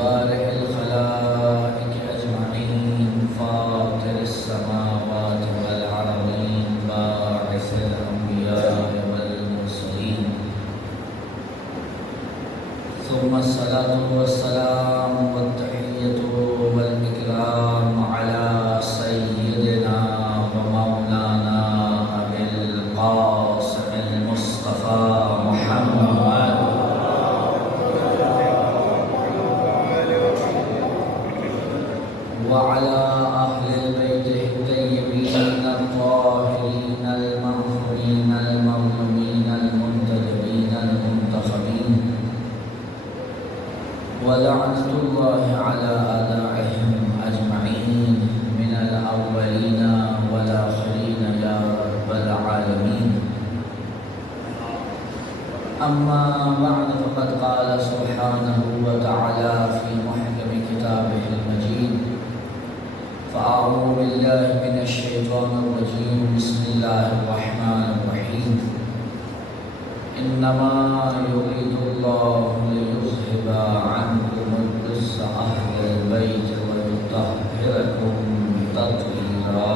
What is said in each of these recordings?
بارئ الخلائق أجمعين فاطر السماوات والأرضين باعث الأنبياء والمرسلين ثم الصلاة والسلام والتحية والإكرام على سيدنا ومولانا أبي القاسم المصطفى محمد وعلى أهل البيت الطيبين الطاهرين المعصومين المظلومين المنتجبين المنتخبين ولعنة الله على أعدائهم أجمعين من الأولين والآخرين يا رب العالمين. أما بعد فقد قال سبحانه وتعالى في محكم كتابه المجيد فأعوذ بالله من الشيطان الرجيم بسم الله الرحمن الرحيم إنما يريد الله ليذهب عنكم الرجس أهل البيت ويطهركم تطهيرا.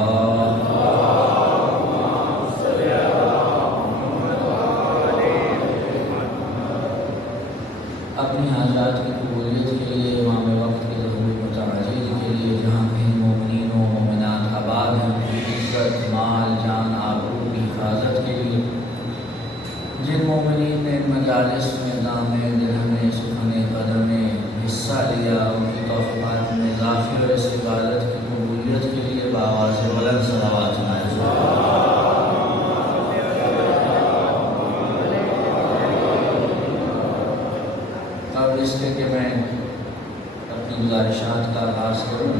اپنی حاجات کی قبولیت کے لیے امام وقت کے ظہور متعجل کے لیے جہاں کہیں مومنین و مومنات آباد ہیں عزت مال جان آبرو کی حفاظت کے لیے جن مومنین نے مجالس میں دامے درہم سخن قدم میں حصہ لیا ان کی توفیقات میں اضافے اور استقالت کی قبولیت کے لیے بآواز بلند صلوات نازل اس کے کہ میں اپنی گزارشات کا آغاز کروں.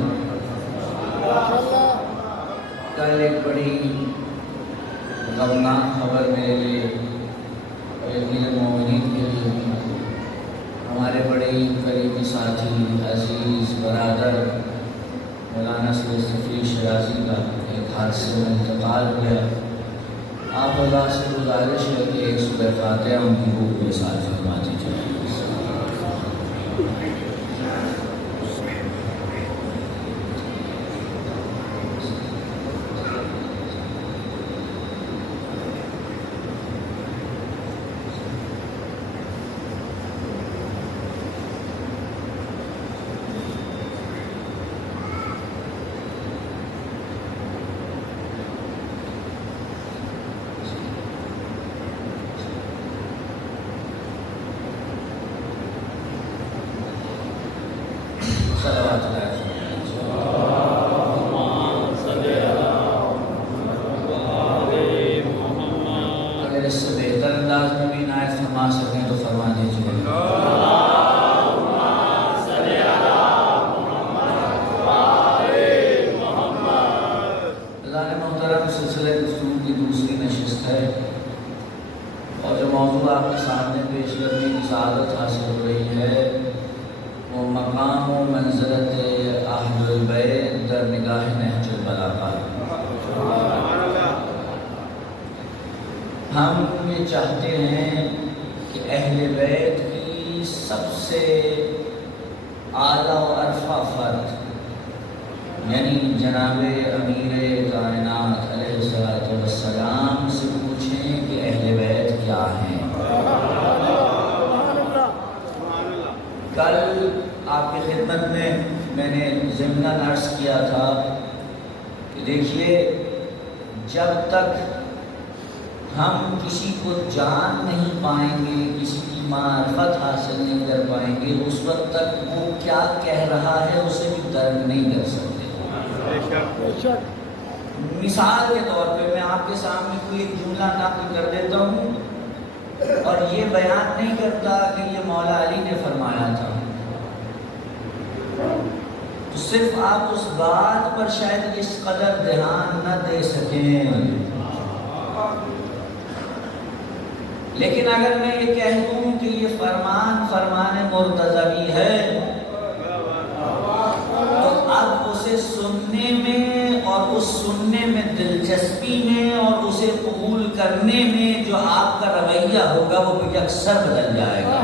کل ایک بڑی غمناک خبر میرے لیے اور یقین مومنین کے لیے ہمارے بڑے قریبی ساتھی عزیز برادر مولانا سید صفی شرازی کا ایک حادثے میں انتقال ہو گیا. آپ اللہ سے گزارش ہے کہ ایک سورہ فاتحہ ان کی روح کے ساتھ فرما دیجیے. اگر اس سے بہتر انداز میں بھی عنایت فرما سکیں تو فرما دیجیے. اللہ محترم سلسلہ گفتگو کی دوسری نشست ہے اور جو موضوع آپ کے سامنے پیش کرنے کی سعادت حاصل ہو رہی ہے وہ مقام و منزلت اہل البیت در نگاہ نہج البلاغہ. ہم یہ چاہتے ہیں کہ اہل بیت کی سب سے اعلیٰ و ارفع فرد یعنی جناب امیر کائنات علیہ السلام سے پوچھیں کہ اہل بیت کیا ہیں. کل آپ کی خدمت میں نے ضمناً عرض کیا تھا کہ دیکھیے جب تک ہم کسی کو جان نہیں پائیں گے کسی کی معرفت حاصل نہیں کر پائیں گے اس وقت تک وہ کیا کہہ رہا ہے اسے بھی درک نہیں کر سکتے. مثال کے طور پہ میں آپ کے سامنے کوئی ایک جملہ نقل کر دیتا ہوں اور یہ بیان نہیں کرتا کہ یہ مولا علی نے فرمایا تھا تو صرف آپ اس بات پر شاید اس قدر دھیان نہ دے سکیں. لیکن اگر میں یہ کہہ دوں کہ یہ فرمان مرتضوی ہے تو اب اسے سننے میں اور اس سننے میں دلچسپی میں اور اسے قبول کرنے میں جو آپ کا رویہ ہوگا وہ یکسر بدل جائے گا.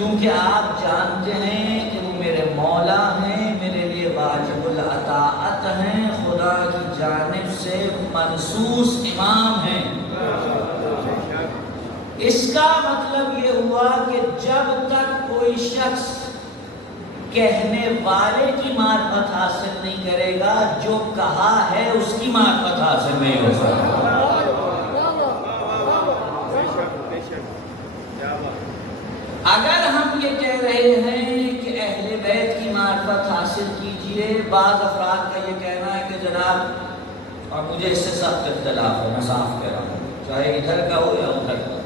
کیونکہ آپ جانتے ہیں کہ وہ میرے مولا ہیں، میرے لیے واجب الاطاعت ہیں، خدا کی جانب سے منصوص امام ہیں۔ اس کا مطلب یہ ہوا کہ جب تک کوئی شخص کہنے والے کی معرفت حاصل نہیں کرے گا، جو کہا ہے اس کی معرفت حاصل نہیں ہو سکتا۔ اگر ہم یہ کہہ رہے ہیں کہ اہل بیت کی معرفت حاصل کیجئے، بعض افراد کا یہ کہنا ہے کہ جناب، اور مجھے اس سے سخت اختلاف ہے، میں صاف کہہ رہا ہوں، چاہے ادھر کا ہو یا ادھر کا،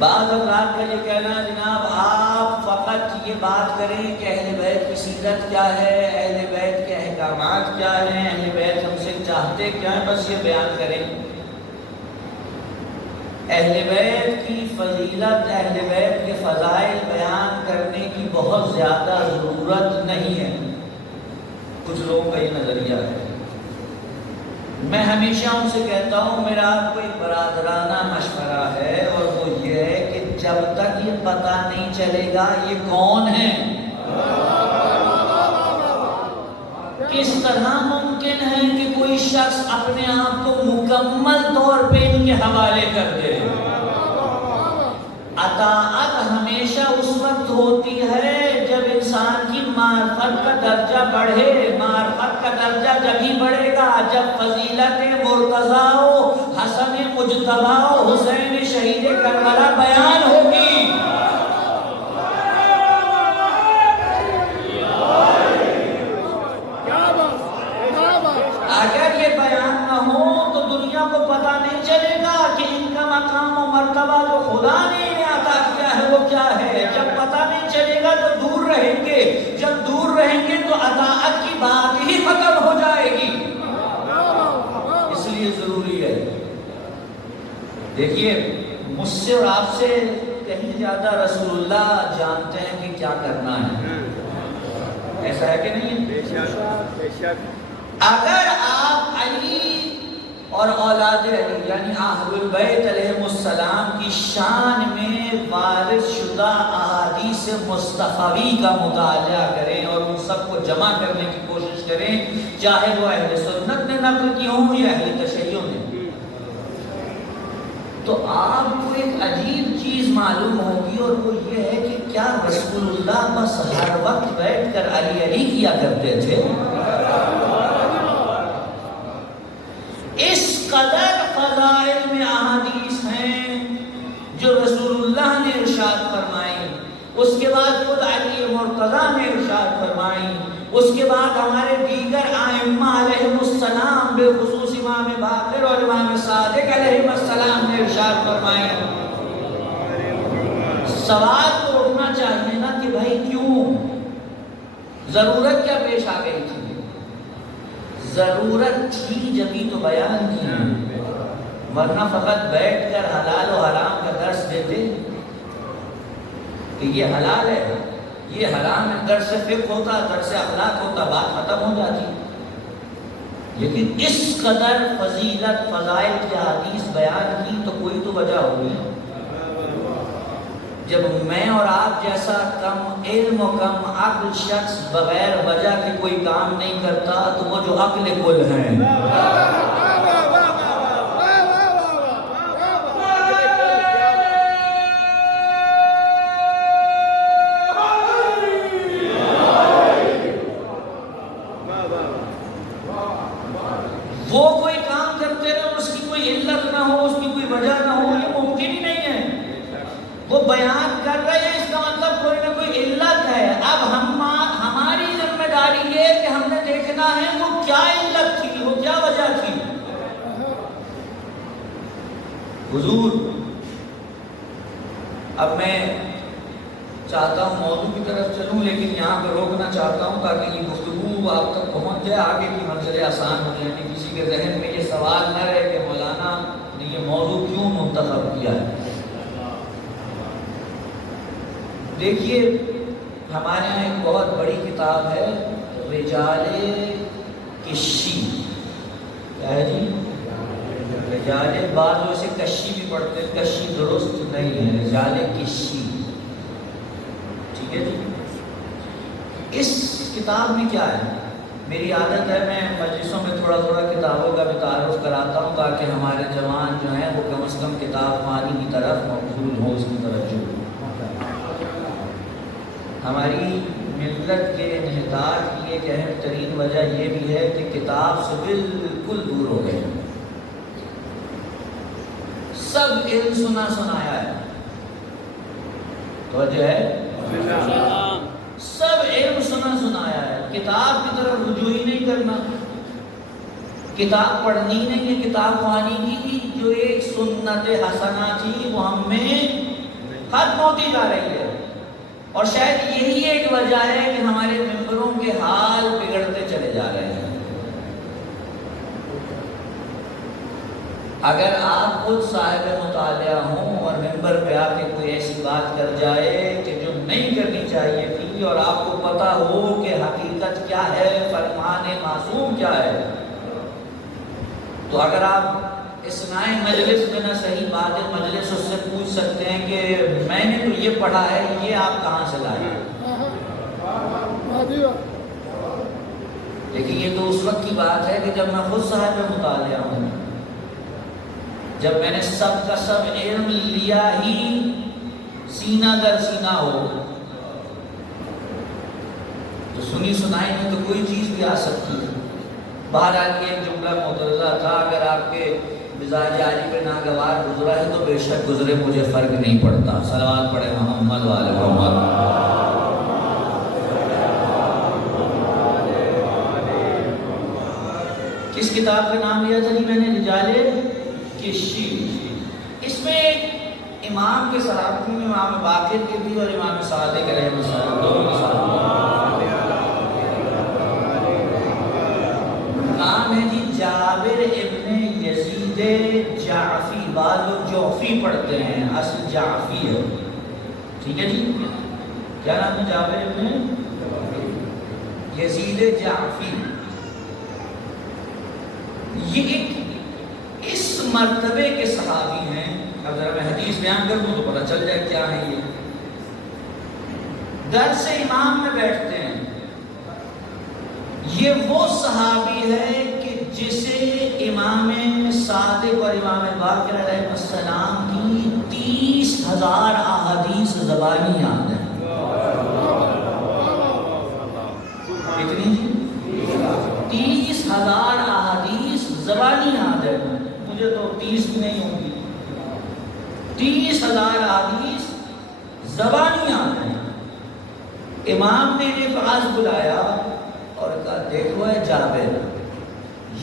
بعض افراد کا یہ کہنا ہے جناب آپ فقط یہ بات کریں کہ اہل بیت کی سیرت کیا ہے، اہل بیت کے احکامات کیا ہیں، اہل بیت ہم سے چاہتے کیا ہیں، بس یہ بیان کریں۔ اہل بیت کی فضیلت، اہل بیت کے فضائل بیان کرنے کی بہت زیادہ ضرورت نہیں ہے، کچھ لوگوں کا یہ نظریہ ہے۔ میں ہمیشہ ان سے کہتا ہوں، میرا آپ کو ایک برادرانہ مشورہ ہے، اور وہ یہ ہے کہ جب تک یہ پتہ نہیں چلے گا یہ کون ہے، کس طرح ممکن ہے کہ کوئی شخص اپنے آپ کو مکمل طور پہ ان کے حوالے کر دے۔ اطاعت ہمیشہ اس وقت ہوتی ہے جب انسان کی معرفت کا درجہ بڑھے، معرفت کا درجہ جب ہی بڑھے گا جب فضیلت مرتضیٰ و حسن مجتبیٰ و حسین شہید کربلا بیان ہوگی۔ اگر یہ بیان نہ ہو تو دنیا کو پتہ نہیں چلے گا کہ ان کا مقام و مرتبہ جو خدا نے انہیں عطا کیا ہے وہ کیا ہے۔ جب پتہ نہیں چلے گا تو دور رہیں گے، جب دور رہیں گے تو اطاعت کی بات ہی ختم ہو جائے گی۔ اس لیے ضروری ہے، دیکھیے مجھ سے اور آپ سے کہیں زیادہ رسول اللہ جانتے ہیں کہ کیا کرنا ہے، ایسا ہے کہ نہیں؟ بے شک۔ اگر آپ علی اور اولاد علی یعنی اہل البیت علیہ السلام کی شان میں وارد شدہ احادیث مصطفی کا مطالعہ کریں اور ان سب کو جمع کرنے کی کوشش کریں، چاہے وہ اہل سنت نے نقل کی ہوں یا اہل تشیع نے، تو آپ کو ایک عجیب چیز معلوم ہوگی، اور وہ یہ ہے کہ کیا رسول اللہ بس ہر وقت بیٹھ کر علی علی کیا کرتے تھے؟ اس قدر فضائل میں احادیث ہیں جو رسول اللہ نے ارشاد فرمائی، اس کے بعد خود علی مرتضیٰ نے ارشاد فرمائی، اس کے بعد ہمارے دیگر ائمہ علیہ السلام بالخصوص امام باقر اور امام صادق علیہ السلام نے ارشاد فرمائی۔ سوال تو اٹھنا چاہیے نا کہ بھائی کیوں، ضرورت کیا پیش آ گئی تھی؟ ضرورت تھی جبھی تو بیان کی، ورنہ فقط بیٹھ کر حلال و حرام کا درس دیتے کہ یہ حلال ہے یہ حرام ہے، درس فقہ ہوتا، درس اخلاق ہوتا، بات ختم ہو جاتی۔ لیکن اس قدر فضیلت فضائل کی حدیث بیان کی تو کوئی تو وجہ ہوگی۔ جب میں اور آپ جیسا کم علم و کم عقل شخص بغیر وجہ کے کوئی کام نہیں کرتا تو وہ جو عقل کل ہیں، وہ کوئی کام کرتے رہے اس کی کوئی علت نہ ہو، اس کی کوئی وجہ نہ ہو، یہ ممکن ہی نہیں ہے۔ وہ بیان کر رہے ہیں، اس کا مطلب کوئی نہ کوئی علت ہے۔ اب ہماری ذمہ داری یہ کہ ہم نے دیکھنا ہے وہ کیا علت تھی، وہ کیا وجہ تھی۔ حضور، اب میں چاہتا ہوں موضوع کی طرف چلوں، لیکن یہاں پہ روکنا چاہتا ہوں تاکہ یہ گفتگو آپ تک پہنچ جائے، آگے کی منزلیں آسان ہو جائیں، کہ کسی کے ذہن میں یہ سوال نہ رہے کہ مولانا نے یہ موضوع کیوں منتخب کیا ہے۔ دیکھیے ہمارے یہاں ایک بہت بڑی کتاب ہے رجال کشی، کیا ہے جی؟ رجال، بعض اسے کشی بھی پڑھتے ہیں، کشی درست نہیں ہے، رجال کشی، ٹھیک ہے جی. اس کتاب میں کیا ہے؟ میری عادت ہے میں مجلسوں میں تھوڑا تھوڑا کتابوں کا بھی تعارف کراتا ہوں تاکہ ہمارے جوان جو ہیں وہ کم از کم کتاب خوانی کی طرف مبذول ہو، اس کی توجہ ہو. ہماری ملت کے انحطاط کی ایک اہم ترین وجہ یہ بھی ہے کہ کتاب سے بالکل دور ہو گئے. سب علم سنا سنایا ہے، توجہ ہے، سب علم سنا سنایا ہے، کتاب کی طرف رجوع ہی نہیں کرنا. کتاب پڑھنی نہیں ہے، کتاب خوانی کی جو ایک سنت حسنہ تھی وہ ہم میں ختم ہوتی جا رہی ہے. اور شاید یہی ایک وجہ ہے کہ ہمارے ممبروں کے حال بگڑتے چلے جا رہے ہیں. اگر آپ خود صاحب مطالعہ ہوں اور ممبر پہ آ کے کوئی ایسی بات کر جائے کہ جو نہیں کرنی چاہیے تھی اور آپ کو پتا ہو کہ حقیقت کیا ہے، فرمان معصوم کیا ہے، تو اگر آپ اسنائے مجلس میں نہ صحیح بات ہے مجلس اس سے پوچھ سکتے ہیں کہ میں نے تو یہ پڑھا ہے، یہ آپ کہاں سے لائے. لیکن یہ تو اس وقت کی بات ہے کہ جب میں خود صاحب مطالعہ ہوں، جب میں نے سب کا سب علم لیا ہی سینہ در سینہ ہو، تو سنی سنائی میں تو کوئی چیز بھی آ سکتی ہے. بہرحال یہ ایک جملہ معترضہ تھا، اگر آپ کے مزاج عالی پہ ناگوار گزرا ہے تو بے شک گزرے، مجھے فرق نہیں پڑتا. صلوات پڑھے محمد وآل محمد. کس کتاب کا نام لیا تھا جی میں نے؟ رجال کشی. اس میں ایک امام کے صحابی میں امام باقر کے بھی اور امام صادق علیہ السلام دونوں کے صحابی نام ہے جی جابر ابن یزید جعفی. بعض لوگ جعفی پڑھتے ہیں، اصل جعفی ہے. ٹھیک ہے جی، کیا نام ہے؟ جابر ابن یزید جعفی. یہ ایک اس مرتبے کے صحابی ہیں. اب ذرا میں حدیث بیان کر دوں تو پتہ چل جائے کیا ہے. یہ درس امام میں بیٹھتے ہیں. یہ وہ صحابی ہے کہ جسے امام صادق اور امام باقر علیہ السلام کی 30,000 احادیث زبانی یاد ہیں. کتنی جی؟ 30,000 احادیث زبانی یاد ہے. مجھے تو 30 بھی نہیں ہوگی. 30,000 احادیث زبانی یاد ہیں. امام نے انہیں پاس بلایا اور کہا دیکھو اے جابر،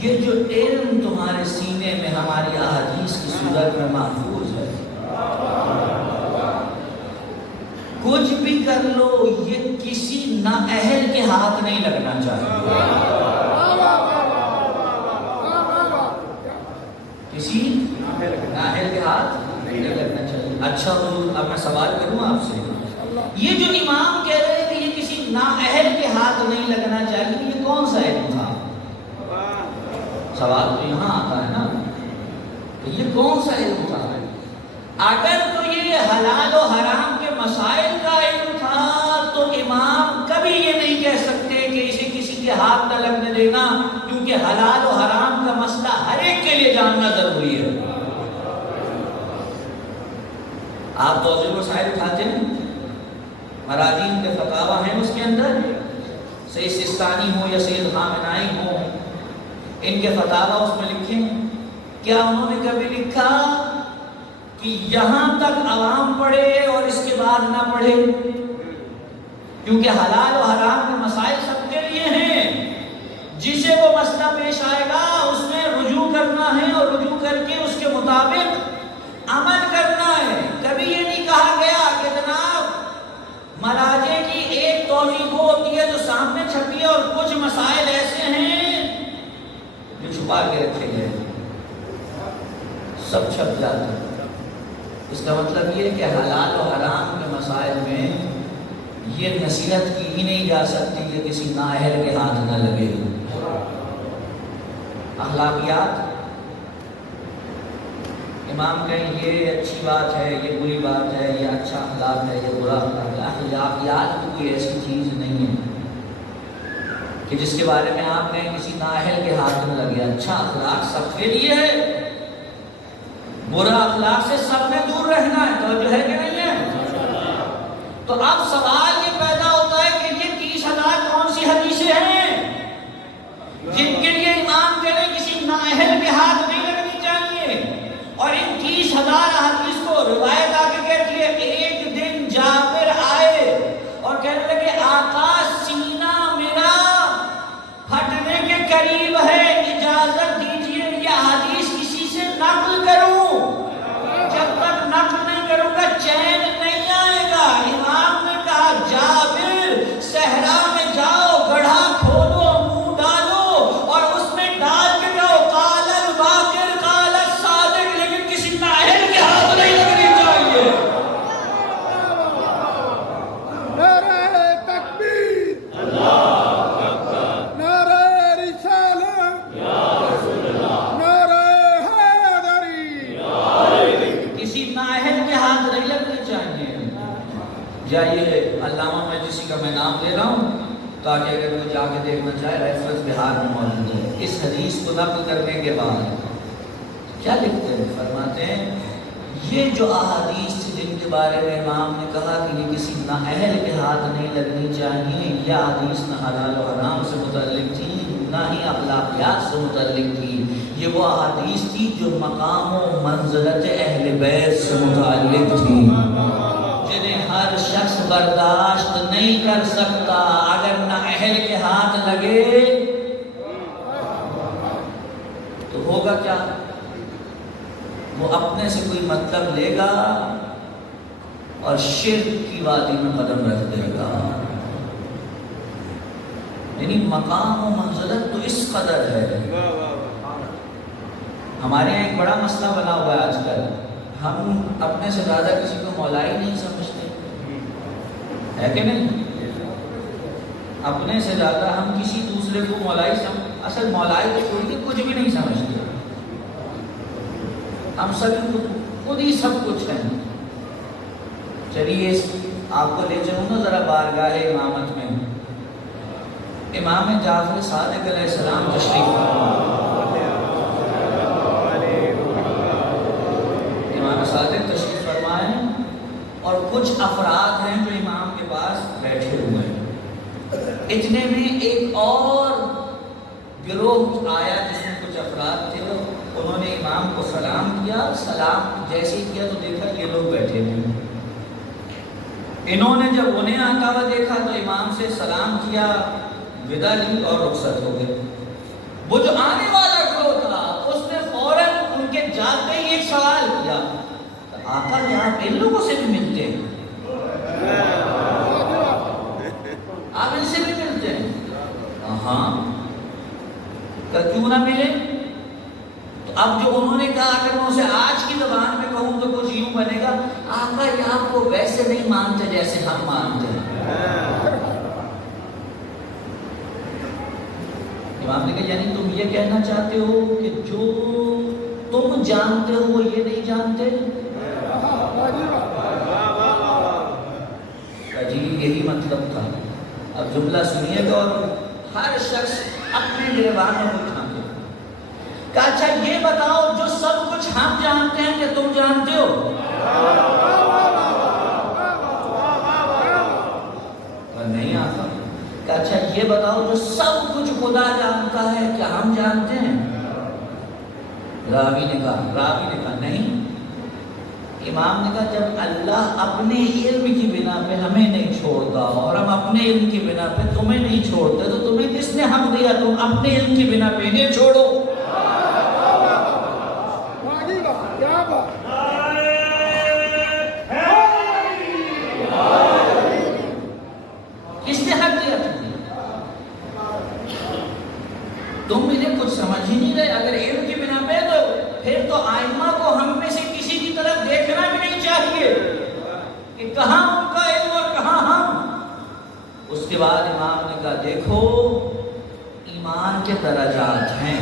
یہ جو علم تمہارے سینے میں ہماری احادیث کی صورت میں محفوظ ہے، کچھ بھی کر لو یہ کسی نااہل کے ہاتھ نہیں لگنا چاہیے. کسی نااہل کے ہاتھ نہیں لگنا چاہیے. اچھا حضور، اب میں سوال کروں آپ سے، یہ جو امام کہہ رہے ہیں کہ یہ کسی نااہل کے ہاتھ نہیں لگنا چاہیے، یہ کون سا علم تھا؟ سوال تو یہاں آتا ہے نا کہ یہ کون سا علم تھا؟ اگر تو یہ حلال و حرام کے مسائل کا علم تھا تو امام کبھی یہ نہیں کہہ سکتے کہ اسے کسی کے ہاتھ نہ لگنے دینا، کیونکہ حلال و حرام کا مسئلہ ہر ایک کے لیے جاننا ضروری ہے. آپ توضیح مسائل اٹھاتے ہیں، مراجین کے فتاوی ہیں اس کے اندر، سید سستانی ہو یا سید خامنائی ہو، ان کے فتاوی اس میں لکھے ہیں. کیا انہوں نے کبھی لکھا کہ یہاں تک عوام پڑھے اور اس کے بعد نہ پڑھے؟ کیونکہ حلال و حرام کے مسائل سب کے لیے ہیں. جسے وہ مسئلہ پیش آئے گا اس میں رجوع کرنا ہے اور رجوع کر کے اس کے مطابق عمل کرنا ہے. کبھی یہ نہیں کہا گیا کہ جناب مراجع کی ایک توضیح ہوتی ہے جو سامنے چھپی ہے اور کچھ مسائل ایسے ہیں جو چھپا کے رکھے گئے، سب چھپ جاتے ہیں. اس کا مطلب یہ ہے کہ حلال و حرام کے مسائل میں یہ نصیحت کی ہی نہیں جا سکتی کہ کسی نااہل کے ہاتھ نہ لگے. اخلاقیات، امام کہیں یہ اچھی بات ہے، یہ بری بات ہے، یہ اچھا اخلاق ہے، یہ برا اخلاق ہے. اخلاقیات کی کوئی ایسی چیز نہیں ہے کہ جس کے بارے میں آپ نے کسی نااہل کے ہاتھ میں لگے. اچھا اخلاق سب کے لیے ہے، برا اخلاق سے سب نے دور رہنا ہے. توجہ ہے کہ نہیں ہے؟ تو اب سوال یہ پیدا ہوتا ہے کہ یہ 30,000 کون سی حدیثیں ہیں جن کے لیے امام کہہ رہے کسی نااہل کے ہاتھ نہیں لگنی چاہیے؟ اور ان 30,000 حدیث کو روایت آ کے کہتی ہے ایک دن جابر آئے اور کہنے لگے آقا سینہ میرا پھٹنے کے قریب ہے، اجازت دیجیے یہ حدیث کسی سے نقل کروں. جب تک نقل نہیں کروں گا چین نہیں آئے گا. امام نے کہا جابر صحرا میں جاؤ، گڑھا کھولو، منہ ڈالو اور اس میں ڈال کے کہو قال الباقر قال الصادق، لیکن کسی نااہل کے ہاتھ نہیں لگنی چاہیے. نعرہ تکبیر، اللہ اکبر، نعرہ رسالت، یا رسول اللہ، نعرہ حیدری، کسی نااہل کے ہاتھ نہیں لگنے چاہیے. جائیے علامہ مجلسی کا میں نام دے رہا ہوں تاکہ اگر وہ جا کے دیکھنا چاہے ریفرنس بہار میں موجود ہے. اس حدیث کو نقل کرنے کے بعد کیا لکھتے ہیں؟ فرماتے ہیں یہ جو احادیث جن کے بارے میں امام نے کہا کہ یہ کسی نااہل کے ہاتھ نہیں لگنی چاہیے، یہ حدیث نہ حلال و حرام سے متعلق تھی نہ ہی اخلاقیات سے متعلق تھی. یہ وہ احادیث تھی جو مقام و منزلت اہل بیت سے متعلق تھی، جنہیں ہر شخص برداشت نہیں کر سکتا. اگر نااہل کے ہاتھ لگے تو ہوگا کیا؟ وہ اپنے سے کوئی مطلب لے گا اور شرک کی وادی میں قدم رکھ دے گا. یعنی مقام و منزلت تو اس قدر ہے. ہمارے یہاں ایک بڑا مسئلہ بنا ہوا ہے آج کل، ہم اپنے سے زیادہ کسی کو مولا ہی نہیں سمجھتے، ہے کہ نہیں؟ اپنے سے زیادہ ہم کسی دوسرے کو مولائی اصل مولائی تو کوئی کچھ بھی نہیں سمجھتے. ہم سب خود ہی سب کچھ ہیں. چلیے آپ کو لے چلوں گا ذرا بارگاہ امامت میں. امام جعفر صادق علیہ السلام تشریف امام صادق تشریف فرمائیں اور کچھ افراد ہیں جو امام کے پاس بیٹھے ہوئے ہیں. اتنے میں ایک اور گروہ آیا جس میں کچھ افراد تھے. انہوں نے امام کو سلام کیا. سلام جیسے ہی کیا تو دیکھا یہ لوگ بیٹھے تھے. انہوں نے جب انہیں آتا ہوا دیکھا تو امام سے سلام کیا، ودا لی اور رخصت ہو گئے. وہ جو آنے والا گروہ تھا اس نے فوراً ان کے جاتے ہی ایک سوال کیا، آقا یہاں ان لوگوں سے بھی ملتے ہیں؟ آپ ان سے بھی ملتے ہیں؟ ہاں. کیوں نہ ملے؟ تو اب جو انہوں نے کہا اگر میں اسے آج کی زبان میں کہوں تو کچھ یوں بنے گا، آقا یہ آپ کو ویسے نہیں مانتے جیسے ہم مانتے ہیں. امام نے کہا یعنی تم یہ کہنا چاہتے ہو کہ جو تم جانتے ہو وہ یہ نہیں جانتے؟ جی یہی مطلب تھا. اب جملہ سنیے گا اور ہر شخص اپنے گریبان میں اٹھاتے. کہا اچھا یہ بتاؤ جو سب کچھ ہم جانتے ہیں کہ تم جانتے ہو؟ نہیں آتا. کہا اچھا یہ بتاؤ جو سب کچھ خدا جانتا ہے کیا ہم جانتے ہیں؟ راوی نے کہا نہیں. امام نے کہا جب اللہ اپنے علم کی بنا پہ ہمیں نہیں چھوڑتا اور ہم اپنے علم کی بنا پہ تمہیں نہیں چھوڑتے تو تمہیں کس نے حق دیا تم اپنے علم کی بنا پہ انہیں چھوڑو؟ کس نے حق دیا تم مجھے کچھ سمجھ ہی نہیں رہے. اگر علم کی بنا پہ تو پھر تو آئمہ کو ہم میں سے کسی کی طرف دیکھنا بھی نہیں چاہیے کہ کہاں ان کا علم اور کہاں ہم. اس کے بعد امام نے کہا دیکھو ایمان کے درجات ہیں،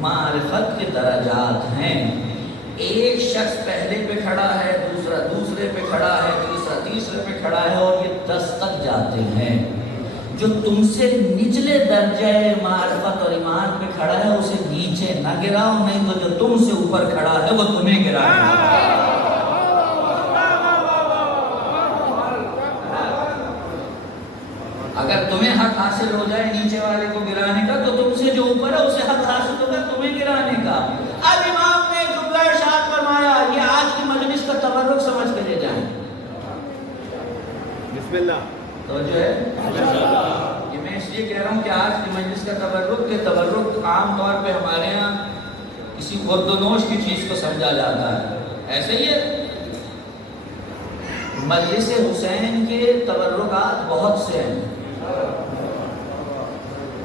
معرفت کے درجات ہیں. ایک شخص پہلے پہ کھڑا ہے، دوسرا دوسرے پہ کھڑا ہے، تیسرا تیسرے پہ کھڑا ہے، اور یہ 10 تک جاتے ہیں۔ جو تم سے نچلے درجہ معرفت اور ایمان پہ کھڑا ہے اسے نیچے نہ گراؤ، نہیں تو جو تم سے اوپر کھڑا ہے وہ تمہیں گرائے گا۔ اگر تمہیں حق حاصل ہو جائے نیچے والے کو گرانے کا تو تم سے جو اوپر ہے اسے حق حاصل ہوگا تمہیں گرانے کا۔ اب امام نے جملہ ارشاد فرمایا، یہ آج کی مجلس کا تبرک سمجھ کے لے جائیں۔ بسم اللہ توجہ ہے؟ یہ میں اس لیے کہہ رہا ہوں کہ آج کی مجلس کا تبرک، یہ تبرک عام طور پہ ہمارے ہاں کسی خردنوش کی چیز کو سمجھا جاتا ہے، ایسے ہی ہے۔ مجلس حسین کے تبرکات بہت سے ہیں۔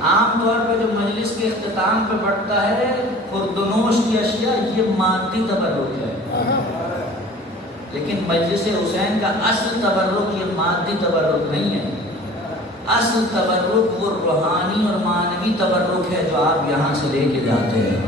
عام طور پہ جو مجلس کے اختتام پہ بڑھتا ہے خردنوش کی اشیاء، یہ مادی تبرک ہے، لیکن مجلس حسین کا اصل تبرک یہ مادی تبرک نہیں ہے۔ اصل تبرک وہ روحانی اور معنوی تبرک ہے جو آپ یہاں سے لے کے جاتے ہیں،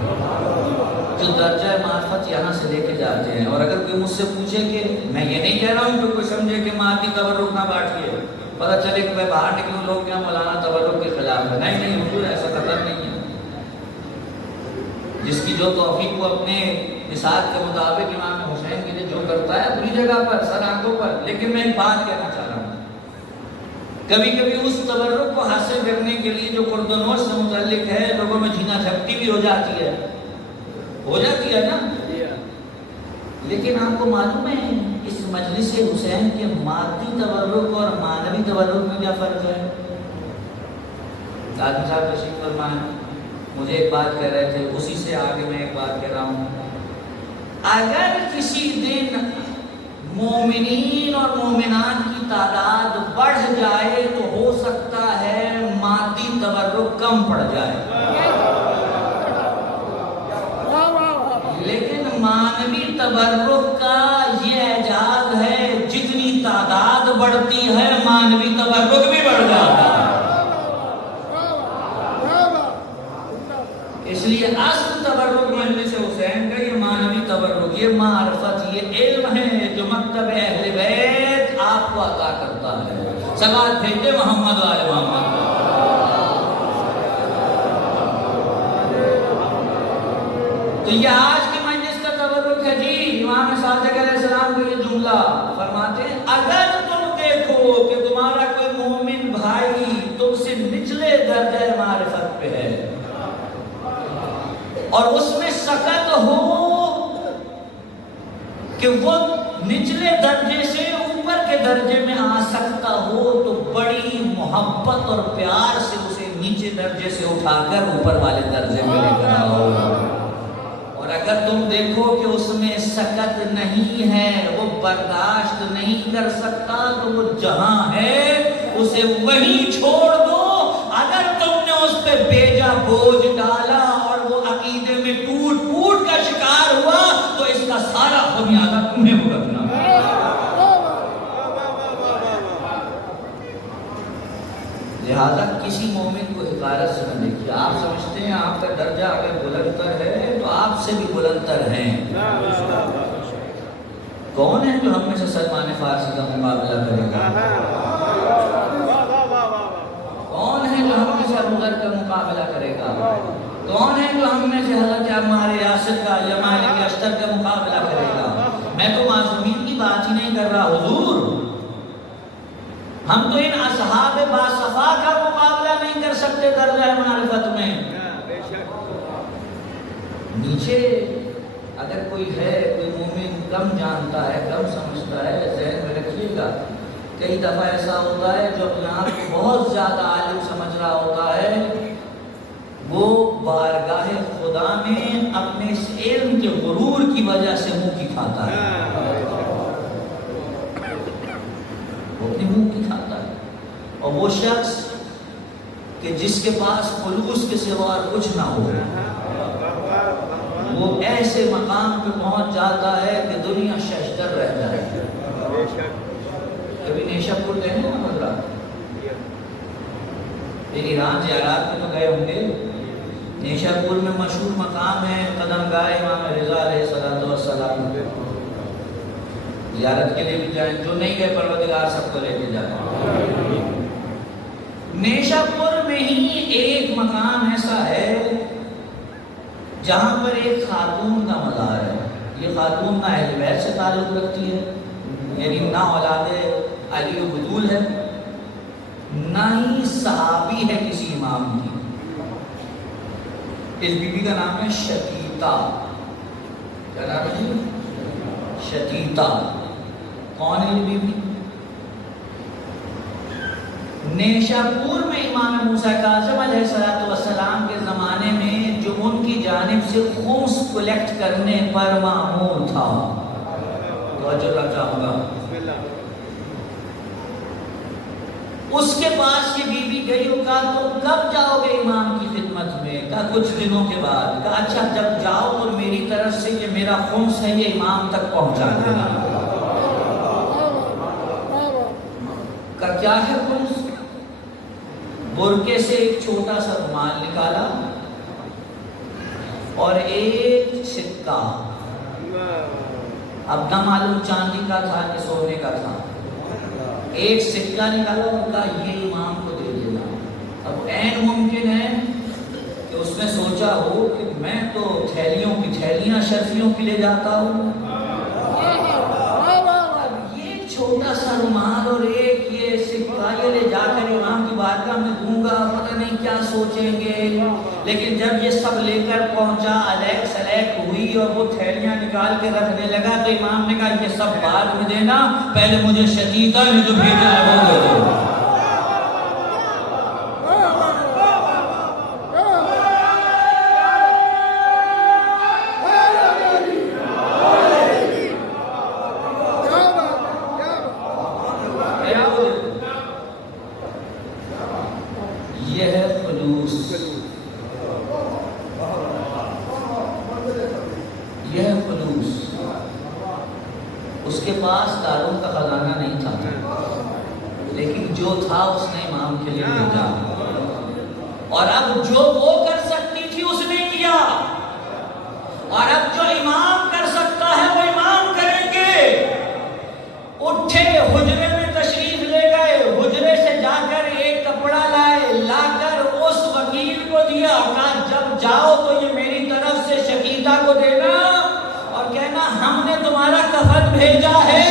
جو درجہ معرفت یہاں سے لے کے جاتے ہیں۔ اور اگر کوئی مجھ سے پوچھے کہ میں یہ نہیں کہہ رہا ہوں کہ کوئی سمجھے کہ مادی تبرک نہ بانٹیے، پتہ چلے کہ میں باہر نکلوں لوگ کیا مولانا تبرک کے خلاف ہے۔ نہیں نہیں حضور، ایسا قطعا نہیں ہے۔ جس کی جو توفیق وہ اپنے نصاب کے مطابق امام حسین کے لیے جو کرتا ہے اپنی جگہ پر، سر آنکھوں پر، لیکن میں ایک بات کہنا چاہ رہا ہوں، کبھی کبھی اس تبرک کو حاصل کرنے کے لیے جو خردنوش سے متعلق ہے لوگوں میں جھینا جھپٹی بھی ہو جاتی ہے نا۔ لیکن آپ کو معلوم ہے اس مجلس حسین کے مادی تبرک اور معنوی تبرک میں کیا فرق ہے؟ قاضی صاحب تشریف فرمائیں، مجھے ایک بات کہہ رہے تھے، اسی سے آگے میں ایک بات کہہ رہا ہوں۔ اگر کسی دن مومنین اور مومنات کی تعداد بڑھ جائے تو ہو سکتا ہے مادی تبرک کم پڑ جائے، لیکن معنوی تبرک کا یہ اعجاز ہے جتنی تعداد بڑھتی ہے معنوی تبرک بھی بڑھ جاتا ہے۔ اس لیے اصل تبرک مجلس حسین کا یہ معنوی تبرک، یہ معرفت، یہ علم ہے جو مکتب اہل بیت آپ کو عطا کرتا ہے۔ صلوات بھیجتے محمد و آل محمد۔ تو یہ آج کی مجلس کا تبرک ہے جی۔ امام صادق علیہ السلام کو یہ جملہ فرماتے ہیں، اگر تم دیکھو کہ تمہارا کوئی مومن بھائی تم سے نچلے درجہ معرفت پہ ہے اور اس میں سکت ہو کہ وہ نچلے درجے سے اوپر کے درجے میں آ سکتا ہو، تو بڑی محبت اور پیار سے اسے نیچے درجے سے اٹھا کر اوپر والے درجے میں لے کر آؤ۔ اور اگر تم دیکھو کہ اس میں سکت نہیں ہے، وہ برداشت نہیں کر سکتا، تو وہ جہاں ہے اسے وہیں چھوڑ دو۔ اگر تم نے اس پہ بیجا بوجھ ڈالا اور وہ عقیدے میں ٹوٹ پوٹ کا شکار ہوا تو اس کا سارا خمیازہ تمہیں بھگتنا۔ لہذا کسی مومن کو حقارت سے نہ دیکھیے۔ آپ سمجھتے ہیں آپ کا درجہ اگر بلند تر ہے تو آپ سے بھی بلند تر ہیں۔ کون ہے جو ہم میں سے سلمان فارسی کا مقابلہ کرے گا؟ کون ہے جو ہم میں سے ابو ذر کا مقابلہ کرے گا؟ کون ہے جو ہم میں سے حضرت عمار یاسر کا یا مالک اشتر کا مقابلہ کرے گا؟ میں تو معصومین کی بات ہی نہیں کر رہا حضور، ہم تو ان اصحاب باصفا کا مقابلہ نہیں کر سکتے درجہ معرفت میں۔ نیچے اگر کوئی ہے، کوئی مومن کم جانتا ہے، کم سمجھتا ہے، ذہن میں رکھیے گا کئی دفعہ ایسا ہوتا ہے جو اپنے آپ کو بہت زیادہ عالم سمجھ رہا ہوتا ہے، وہ بارگاہ خدا میں اپنے اس علم کے غرور کی وجہ سے منہ کی کھاتا ہے، وہ اپنے منہ کی کھاتا ہے۔ اور وہ شخص کہ جس کے پاس خلوص کے سوا کچھ نہ ہو، وہ ایسے مقام پہ پہنچ جاتا ہے کہ دنیا ششدر رہ جائے۔ کبھی نیشا پور گئے ہیں نا حضرات؟ ایران زیارات میں تو گئے ہوں گے، نیشاپور میں مشہور مقام ہے قدم گاہ امام رضا علیہ السلام، زیارت کے لیے بھی جائیں، جو نہیں گئے پروردگار سب کو لے کے جائیں۔ نیشاپور میں ہی ایک مقام ایسا ہے جہاں پر ایک خاتون کا مزار ہے۔ یہ خاتون نہ اہل بیت سے تعلق رکھتی ہے، یعنی نہ اولاد علی و بطول ہے، نہ ہی صحابی ہے کسی امام کی۔ اس بی بی کا نام ہے شتیتا۔ کیا نام ہے جی؟ شتیتا۔ کون ہے یہ بی بی؟ نیشاپور میں امام موسیٰ کاظم علیہ السلام کے زمانے میں جو ان کی جانب سے خمس کلیکٹ کرنے پر مأمور تھا، توجہ رکھ چاہوں گا، اس کے پاس یہ بی بی گئی اور کہا تم کب جاؤ گے امام کی خدمت میں؟ کہا کچھ دنوں کے بعد۔ کہا اچھا جب جاؤ تو میری طرف سے یہ میرا خمس ہے یہ امام تک پہنچا دینا۔ کہا کیا ہے خمس؟ برقعے سے ایک چھوٹا سا رومال نکالا اور ایک سکہ، اب نہ معلوم چاندی کا تھا کہ سونے کا تھا، ایک سکہ نکالا اور کہا یہ امام کو دے دینا۔ اب عین ممکن ہے کہ اس نے سوچا ہو کہ میں تو تھیلیوں کی تھیلیاں شرفیوں کی لے جاتا ہوں، اب یہ چھوٹا سا رومال اور ایک یہ سکہ یہ لے جا کر امام کی بارگاہ میں دوں گا، پتہ نہیں کیا سوچیں گے۔ لیکن جب یہ سب لے کر پہنچا، الیک سلیک ہوئی اور وہ تھیلیاں نکال کے رکھنے لگا تو امام نے کہا یہ سب بعد میں دینا، پہلے مجھے شتیتا نے جو بھیجا ہے وہ دے دو۔ یہ ہے خلوص، یہ ہے خلوص۔ اس کے پاس داروں کا خزانہ نہیں تھا، لیکن جو تھا اس نے امام کے لیے بھیجا، اور اب جو وہ کر سکتی تھی اس نے کیا، اور اب جو امام کر سکتا ہے وہ امام کریں گے۔ اٹھے حجرے میں تشریف لے گئے، حجرے سے جا کر ایک کپڑا لائے، لا کر اس وکیل کو دیا، کہا جب جاؤ تو یہ میری طرف سے شکیتا کو دینا اور کہنا ہم نے تمہارا کفن بھیجا ہے،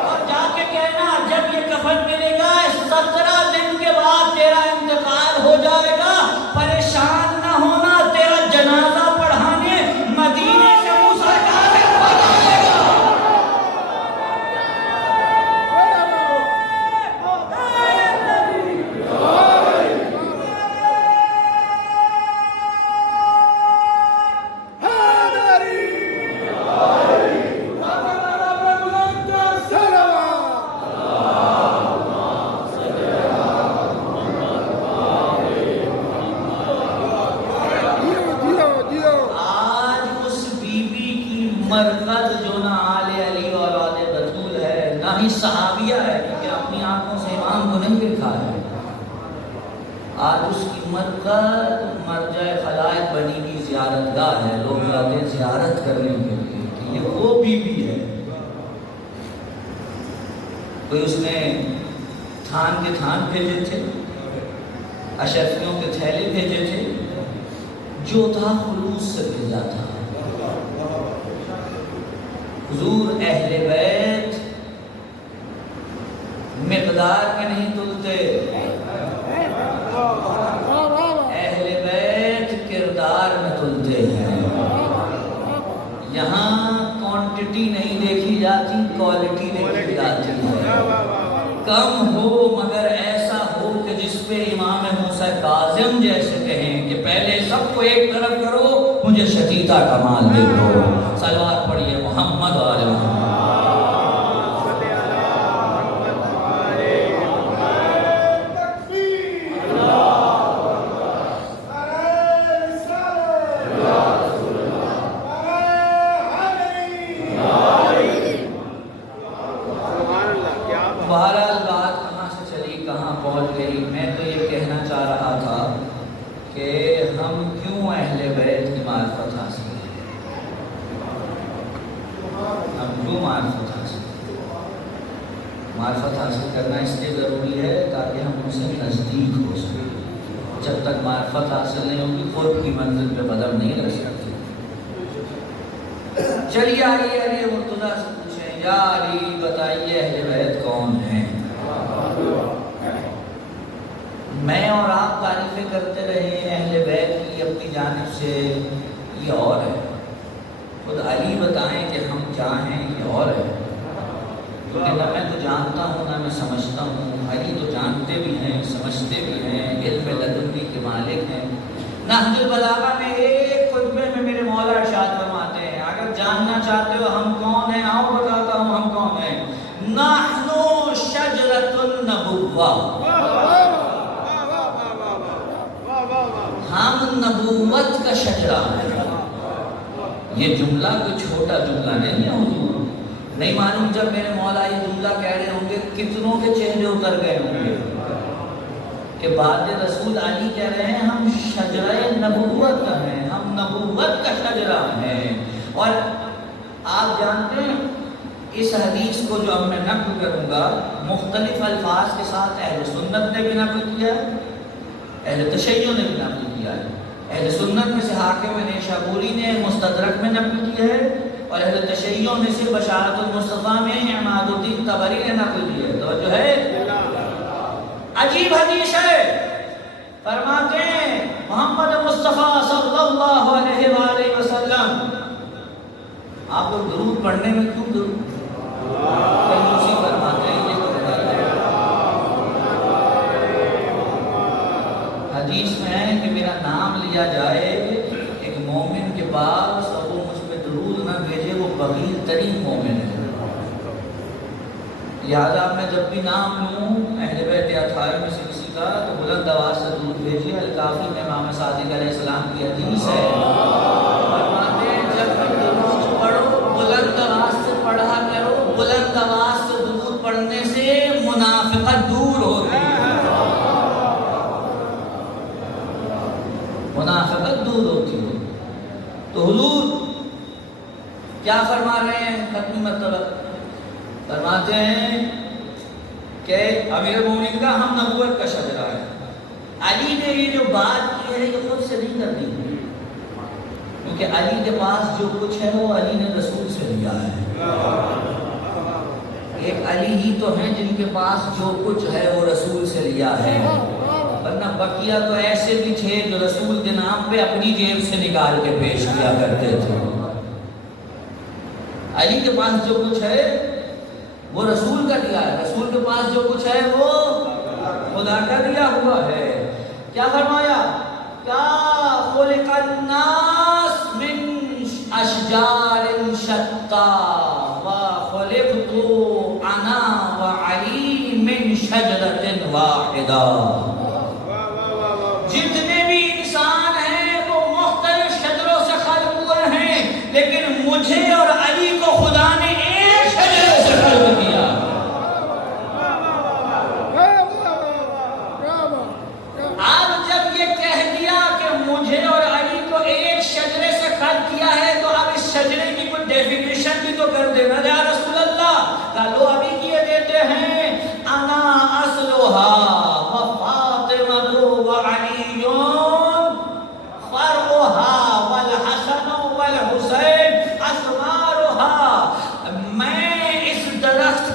اور جا کے کہنا جب یہ کفن ملے گا 17 دن کے بعد تیرا انتقال ہو جائے گا، پریشان نہ ہونا، تیرا جنازہ پڑھانے مدینے سے موسیٰ کاظم آ جائے گا۔ مرکز جو نہ آل علی اور اولاد بطول ہے، نہ ہی صحابیہ ہے، کیونکہ اپنی آنکھوں سے امام کو نہیں دیکھا ہے، آج اس کی مرکز مرجع خلائق بنی کی زیارت گاہ ہے، لوگ جاتے ہیں زیارت کرنے کے لیے، یہ وہ بی بی ہے۔ کوئی اس نے تھان کے تھان بھیجے تھے، اشرفیوں کے تھیلے بھیجے تھے، جو تھا خلوص سے بھیجا تھا۔ حضور اہل بیت مقدار میں نہیں تلتے، اہل بیت کردار میں تلتے ہیں۔ یہاں کوانٹٹی نہیں دیکھی جاتی، کوالٹی دیکھی جاتی ہے۔ کم ہو مگر ایسا ہو کہ جس پہ امام موسیٰ کاظم جیسے کہیں کہ پہلے سب کو ایک طرف کرو، مجھے شتیتا کا مال دے دو۔ صلوات پڑھیے محمد و آل محمد۔ بہرحال بات کہاں سے چلی کہاں پہنچ گئی، میں تو یہ کہنا چاہ رہا تھا کہ ہم کیوں معرفت حاصل کرنا اس لیے ضروری ہے تاکہ ہم ان سے نزدیک ہو سکیں. جب تک معرفت حاصل نہیں ہوگی خود کی منزل پہ قدم نہیں رکھ سکتے. چلیے آئیے علی مرتضیٰ سے پوچھیں، یا علی بتائیے اہل بیت کون ہیں؟ میں اور آپ تعریفیں کرتے رہے ہیں اہل بیت کی اپنی جانب سے، یہ اور ہے. خود علی بتائیں کہ ہم کیا ہیں، یہ اور ہے. کیونکہ نہ میں تو جانتا ہوں نہ میں سمجھتا ہوں. علی تو جانتے بھی ہیں، سمجھتے بھی ہیں، علم لدنی کے مالک ہیں. نہج البلاغہ میں ایک خطبے میں میرے مولا ارشاد فرماتے ہیں، اگر جاننا چاہتے ہو ہم کون ہیں، آؤ بتاتا ہوں ہم کون ہیں. نحن شجرۃ النبوہ، ہم نبوت کا شجرہ ہے. یہ جملہ کوئی چھوٹا جملہ نہیں ہے حضور. نہیں معلوم جب میرے مولا یہ جملہ کہہ رہے ہوں گے کتنوں کے چہرے اتر گئے ہوں گے کہ بعد رسول علی کہہ رہے ہیں ہم شجرہ نبوت کا ہیں، ہم نبوت کا شجرہ ہیں. اور آپ جانتے ہیں اس حدیث کو جو اب میں نقل کروں گا مختلف الفاظ کے ساتھ اہل سنت نے بھی نقل کیا ہے، اہل تشیع نے بھی نقل کیا ہے. اہل سنت میں سے حاکم نیشابوری نے مستدرک میں نقل کیا ہے، اور اہل تشیع میں سے بشارت المصطفیٰ میں عماد الدین طبری نے نقل کیا ہے. توجہ ہے، عجیب حدیث ہے. فرماتے ہیں محمد مصطفیٰ صلی اللہ علیہ وآلہ وسلم، آپ لوگ درود پڑھنے میں کیوں درود فرماتے ہیں؟ یہ تو بتائیے. حدیث میں ہے کہ میرا نام لیا جائے ایک مومن کے پاس اور وہ مجھ پہ درود نہ بھیجے، وہ بغیر ترین مومن ہے. لہٰذا میں جب بھی نام لوں اہل بیت اطہار میں سے کسی کا تو بلند آواز سے درود بھیجیے. الکافی میں امام صادق علیہ السلام کی حدیث ہے، فرماتے ہیں جب بھی درود پڑھو بلند آواز سے پڑھا کرو. بلند آواز سے درود پڑھنے سے منافقت دور ہوتی ہے، منافقت دور ہوتی ہے. تو حضور کیا فرما رہے ہیں ختمی مرتبہ؟ فرماتے ہیں کہ امیر المومنین کا ہم نبوت کا شجرہ ہے. علی نے یہ جو بات کی ہے یہ خود سے نہیں کرنی، کیونکہ علی کے پاس جو کچھ ہے وہ علی نے رسول سے لیا ہے. ایک علی ہی تو ہیں جن کے پاس جو کچھ ہے وہ رسول سے لیا ہے، ورنہ بقیہ تو ایسے بھی تھے جو رسول کے نام پہ اپنی جیب سے نکال کے پیش کیا کرتے تھے. علی کے پاس جو کچھ ہے وہ رسول کا دیا ہے، رسول کے پاس جو کچھ ہے وہ خدا کا دیا ہوا ہے. کیا فرمایا؟ کیا خلق الناس من اشجار شتى وخلقت انا وعلی من شجرة واحدہ. جتنے بھی انسان ہیں وہ مختلف شجروں سے خلق ہوئے ہیں، لیکن مجھے اور علی کو خدا نے ایک شجرے سے خلق کیا. اب جب یہ کہہ دیا کہ مجھے اور علی کو ایک شجرے سے خلق کیا ہے تو اب اس شجرے کی کوئی ڈیفینیشن بھی تو کر دینا یا رسول اللہ. کالو ابھی کیے دیتے ہیں انا اصلھا وفاطمہ وعلی فرعھا والحسن والحسین اثمارھا. میں اس درخت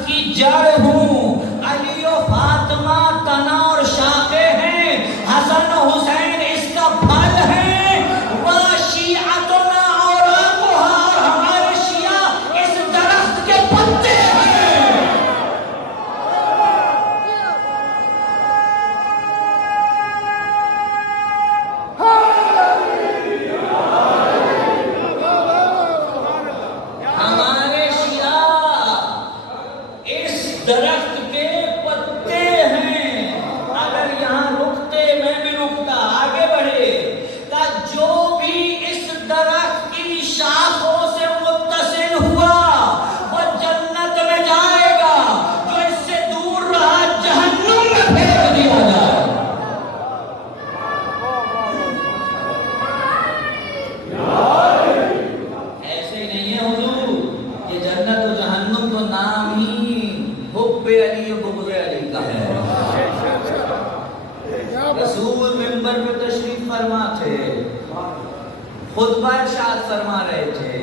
خطبہ ارشاد فرما رہے تھے،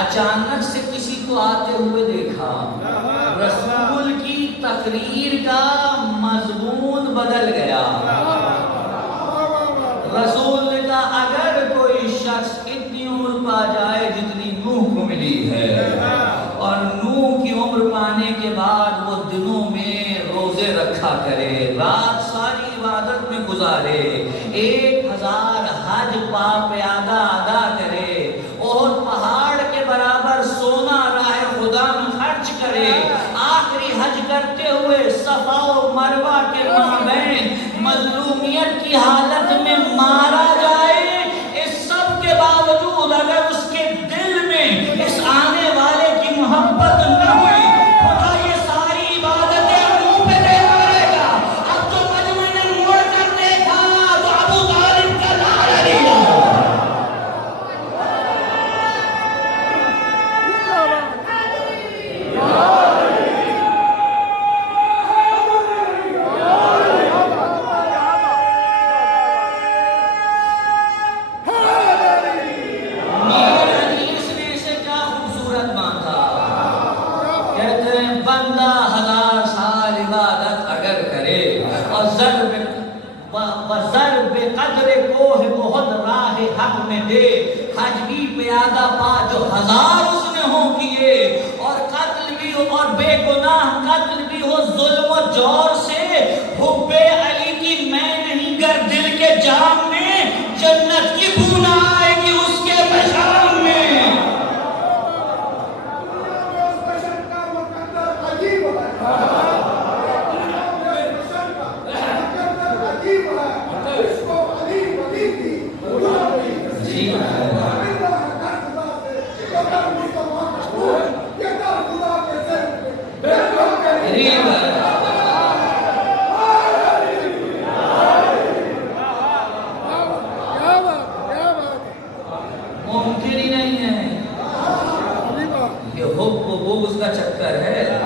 اچانک سے کسی کو آتے ہوئے دیکھا، رسول کی تقریر کا مضمون بدل گیا۔ رسول نے کہا اگر کوئی شخص اتنی عمر پا جائے جتنی نوح کو ملی ہے، اور نوح کی عمر پانے کے بعد وہ دنوں میں روزے رکھا کرے، رات ساری عبادت میں گزارے، 1000 حج پا پیادہ ادا کرے، اور پہاڑ کے برابر سونا راہ خدا میں خرچ کرے، آخری حج کرتے ہوئے صفا و مروہ کے مابین مظلومیت کی حالت میں مارا جائے، اس سب کے باوجود اگر اس کے دل میں اس آنے والے کی محبت نہ ہوئی، خدا یہ ساری عبادتیں منہ پہ دے مارے گا۔ اب تو مجمع نے موڑ کر دیکھا تو ابو طالب کا نعرہ دیا۔ حج بھی پیادہ پا جو 1000 اس نے ہو کیے، اور قتل بھی ہو، اور بے گناہ قتل بھی ہو ظلم و جور سے، حب علی کی میں نہیں گر دل کے جام میں، جنت کی بو نہ آئے گی اس کے پیشاب میں۔ ممکن ہی نہیں ہے، یہ حب و بغض کا چکر ہے۔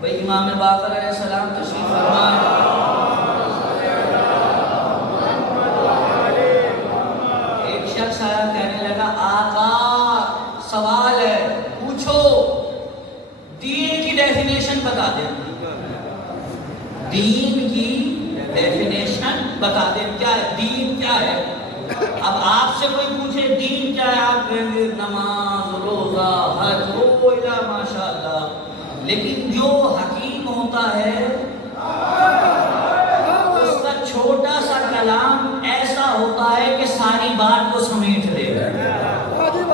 بھئی امام باقر علیہ السلام تشریف فرمائے، ایک شخص آیا کہنے لگا آقا سوال ہے پوچھو، دین کی ڈیفینیشن بتا دیں، دین کی ڈیفینیشن بتا دیں، کیا ہے دین کیا ہے؟ اب آپ سے کوئی پوچھے دین کیا ہے، آپ کہیں گے نماز روزہ حج اولا ماشاءاللہ، لیکن جو حکیم ہوتا ہے اس کا چھوٹا سا کلام ایسا ہوتا ہے کہ ساری بات کو سمیٹ لے گا۔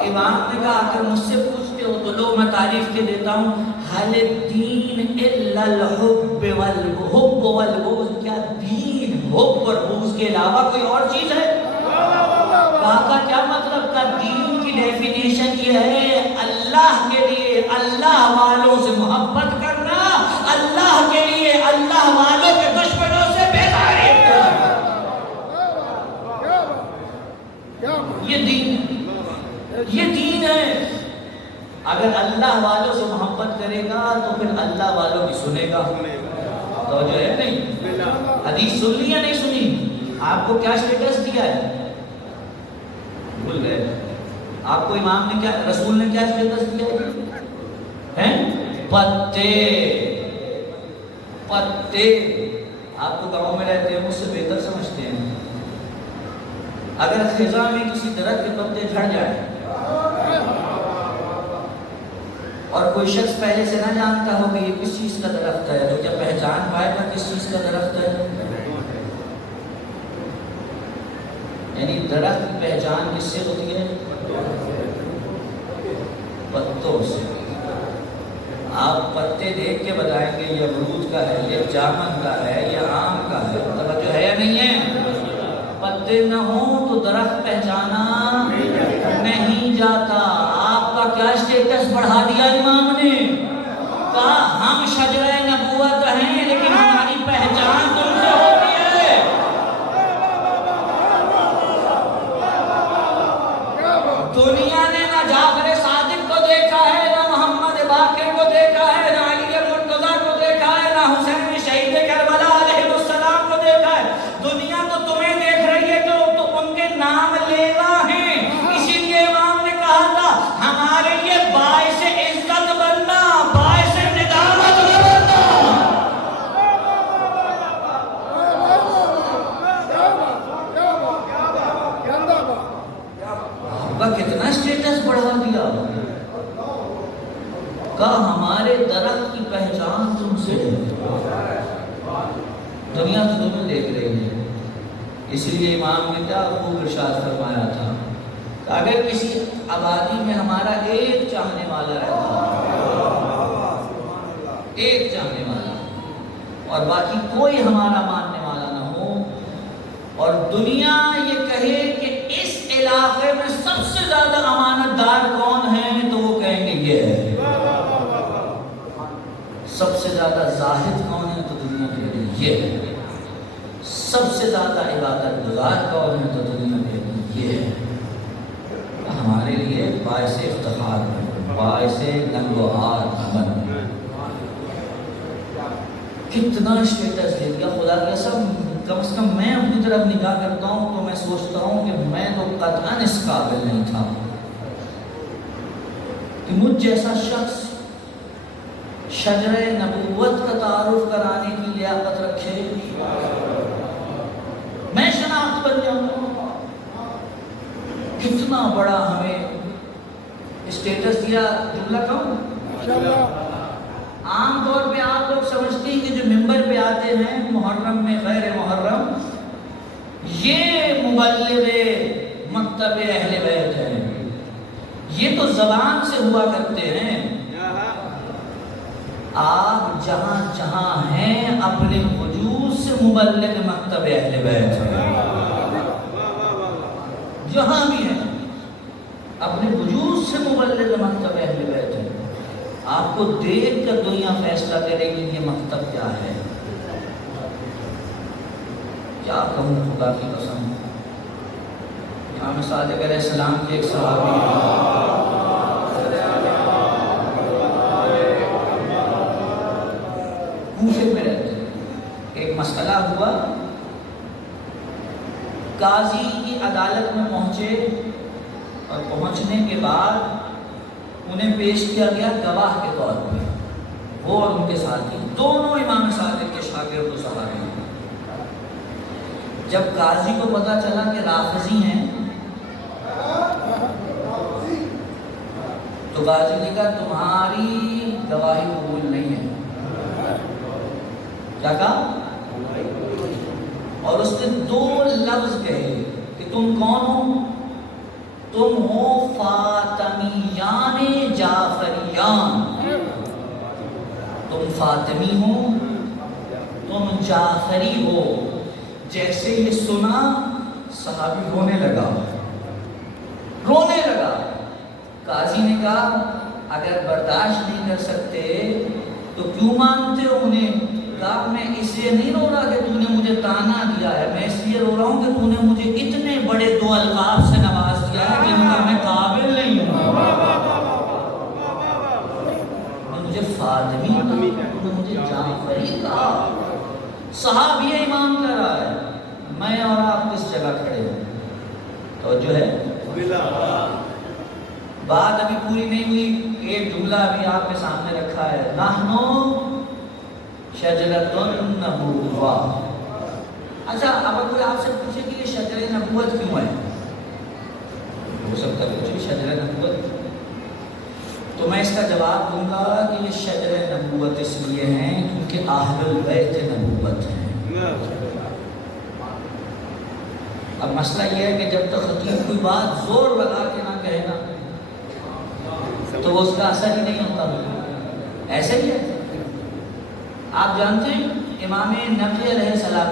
امام نے کہا اگر مجھ سے پوچھتے ہو تو لو میں تعریف کے دیتا ہوں، حل الدین الا الحب والبغض، کیا دین حب اور بغض کے علاوہ کوئی اور چیز ہے؟ کہا کا کیا مطلب؟ کا دین کی ڈیفینیشن یہ ہے اللہ کے لیے اللہ والوں سے محبت کرنا، اللہ کے لیے اللہ والوں کے دشمنوں سے بیزاری کرنا، یہ دین ہے۔ اگر اللہ والوں سے محبت کرے گا تو پھر اللہ والوں کی سنے گا، تو جو ہے نہیں حدیث سن لی یا نہیں سنی؟ آپ کو کیا سٹیٹس دیا ہے بھول گئے؟ آپ کو امام نے کیا، رسول نے کیا سٹیٹس دیا ہے؟ پتے پتے، آپ تو گاؤں میں رہتے ہیں مجھ سے بہتر سمجھتے ہیں، اگر خزاں میں کسی درخت کے پتے جھڑ جائیں اور کوئی شخص پہلے سے نہ جانتا ہو کہ یہ کس چیز کا درخت ہے تو کیا پہچان پائے گا کس چیز کا درخت ہے؟ یعنی درخت کی پہچان کس سے ہوتی ہے؟ پتوں سے۔ آپ پتے دیکھ کے بتائیں گے یہ امرود کا ہے، یہ جامن کا ہے، یہ آم کا ہے، توجہ ہے یا نہیں ہے؟ پتے نہ ہوں تو درخت پہچانا نہیں جاتا۔ آپ کا کیا اسٹیٹس بڑھا دیا امام نے؟ کہا ہم شجرہ نبوت ہیں لیکن ہماری پہچان تم سے ہوتی ہے۔ دنیا نے نہ جعفر صادق کو دیکھا ہے، نہ محمد باقر کو دیکھا ہے، نہ علی مرتضیٰ کو دیکھا ہے، نہ حسین شہید کربلا علیہ السلام کو دیکھا ہے۔ دنیا تو تمہیں دیکھ رہی ہے کہ تو ان کے سے دنیا تو تمہیں دیکھ رہی ہے. اس لیے امام نے کیا خوب ارشاد فرمایا تھا کہ اگر کسی آبادی میں ہمارا ایک چاہنے والا رہتا، ایک چاہنے والا، اور باقی کوئی ہمارا ماننے والا نہ ہو، اور دنیا یہ کہے کہ اس علاقے میں سب سے زیادہ امانت دار کون ہے، تو وہ کہیں گے یہ ہے. سب سے زیادہ زاہد کون ہے، تو دنیا کہے گی یہ ہے. سب سے زیادہ عبادت گزار کون ہے، تو دنیا کہے گی یہ ہے. ہمارے لیے باعث افتخار ہے، باعث ننگ و آر بن. کتنا اسٹیٹس دے دیا خدا کی قسم. کم از کم میں اپنی طرف نگاہ کرتا ہوں تو میں سوچتا ہوں کہ میں تو قطعاً اس قابل نہیں تھا کہ مجھ جیسا شخص شجرہ نبوت کا تعارف کرانے کی لیاقت رکھے، میں شناخت بن جاؤں. کتنا بڑا ہمیں اسٹیٹس دیا. جملہ کہوں، عام طور پہ آپ لوگ سمجھتے ہیں کہ جو ممبر پہ آتے ہیں محرم میں غیر محرم، یہ مبلغ مکتب اہل بیت ہیں، یہ تو زبان سے ہوا کرتے ہیں. آپ جہاں جہاں ہیں اپنے وجود سے مبلغ مکتب اہل بیت ہیں. جہاں بھی ہیں اپنے وجود سے مبلغ مکتب اہل بیت ہیں. آپ کو دیکھ کر دنیا فیصلہ کرے گی یہ مکتب کیا ہے. کیا کہوں خدا کی قسم. امام صادق علیہ السلام کے ایک صحابی کوفے میں رہتے ہیں. ایک مسئلہ ہوا، قاضی کی عدالت میں پہنچے، اور پہنچنے کے بعد انہیں پیش کیا گیا گواہ کے طور پہ. وہ اور ان کے ساتھی دونوں امام صادق کے شاگرد و صحابی ہیں. جب قاضی کو پتا چلا کہ رافضی ہیں تو قاضی نے کہا تمہاری گواہی قبول نہیں ہے. کیا کہا؟ اور اس نے دو لفظ کہے کہ تم کون ہو؟ تم ہو فاطمیان جعفریان. تم فاطمی ہو، تم جعفری ہو. جیسے یہ سنا صحابی رونے لگا. قاضی نے کہا اگر برداشت نہیں کر سکتے تو کیوں مانتے ہو انہیں؟ کہا میں اس لیے نہیں رو رہا کہ تو نے مجھے تانا دیا ہے، میں اس لیے رو رہا ہوں کہ تو نے مجھے اتنے بڑے دو القاب سے نواز دیا ہے جن کا میں قابل نہیں ہوں. مجھے فاطمی کہا، مجھے جعفری کہا. صحابی امام کہہ رہا ہے، میں اور آپ کس جگہ کھڑے ہیں؟ توجہ ہے. بات ابھی پوری نہیں ہوئی. ایک جملہ ابھی آپ کے سامنے رکھا ہے، نحنو شجرۃ النبوہ. اچھا اب کوئی آپ سے پوچھے کہ یہ شجر نبوت کیوں ہے، ہو سکتا ہے کچھ شجر نبوت، تو میں اس کا جواب دوں گا کہ یہ شجر نبوت اس لیے ہیں کیونکہ اہل البیت نبوت ہیں. اب مسئلہ یہ ہے کہ جب تک خطیب کوئی بات زور لگا کے نہ کہے نا تو وہ اس کا اثر ہی نہیں ہوتا. ایسے ہی ہے. آپ جانتے ہیں امام نبی علیہ السلام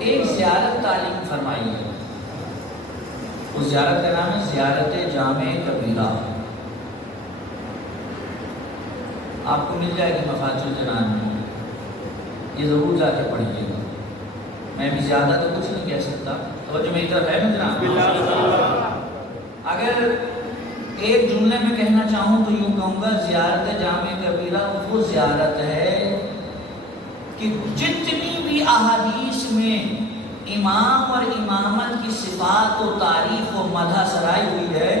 ایک زیارت تعلیم فرمائی ہے. اس زیارت کا نام ہے زیارت جامع کبیرہ. آپ کو مل جائے گی مفاتیح الجنان میں، یہ ضرور جا کے پڑھیے گا. میں بھی زیادہ تو کچھ نہیں کہہ سکتا. توجہ میری طرف ہے نا جناب. اگر ایک جملے میں کہنا چاہوں تو یوں کہوں گا زیارت جامع کبیرہ وہ زیارت ہے کہ جتنی بھی احادیث میں امام اور امامت کی صفات و تعریف و مدح سرائی ہوئی ہے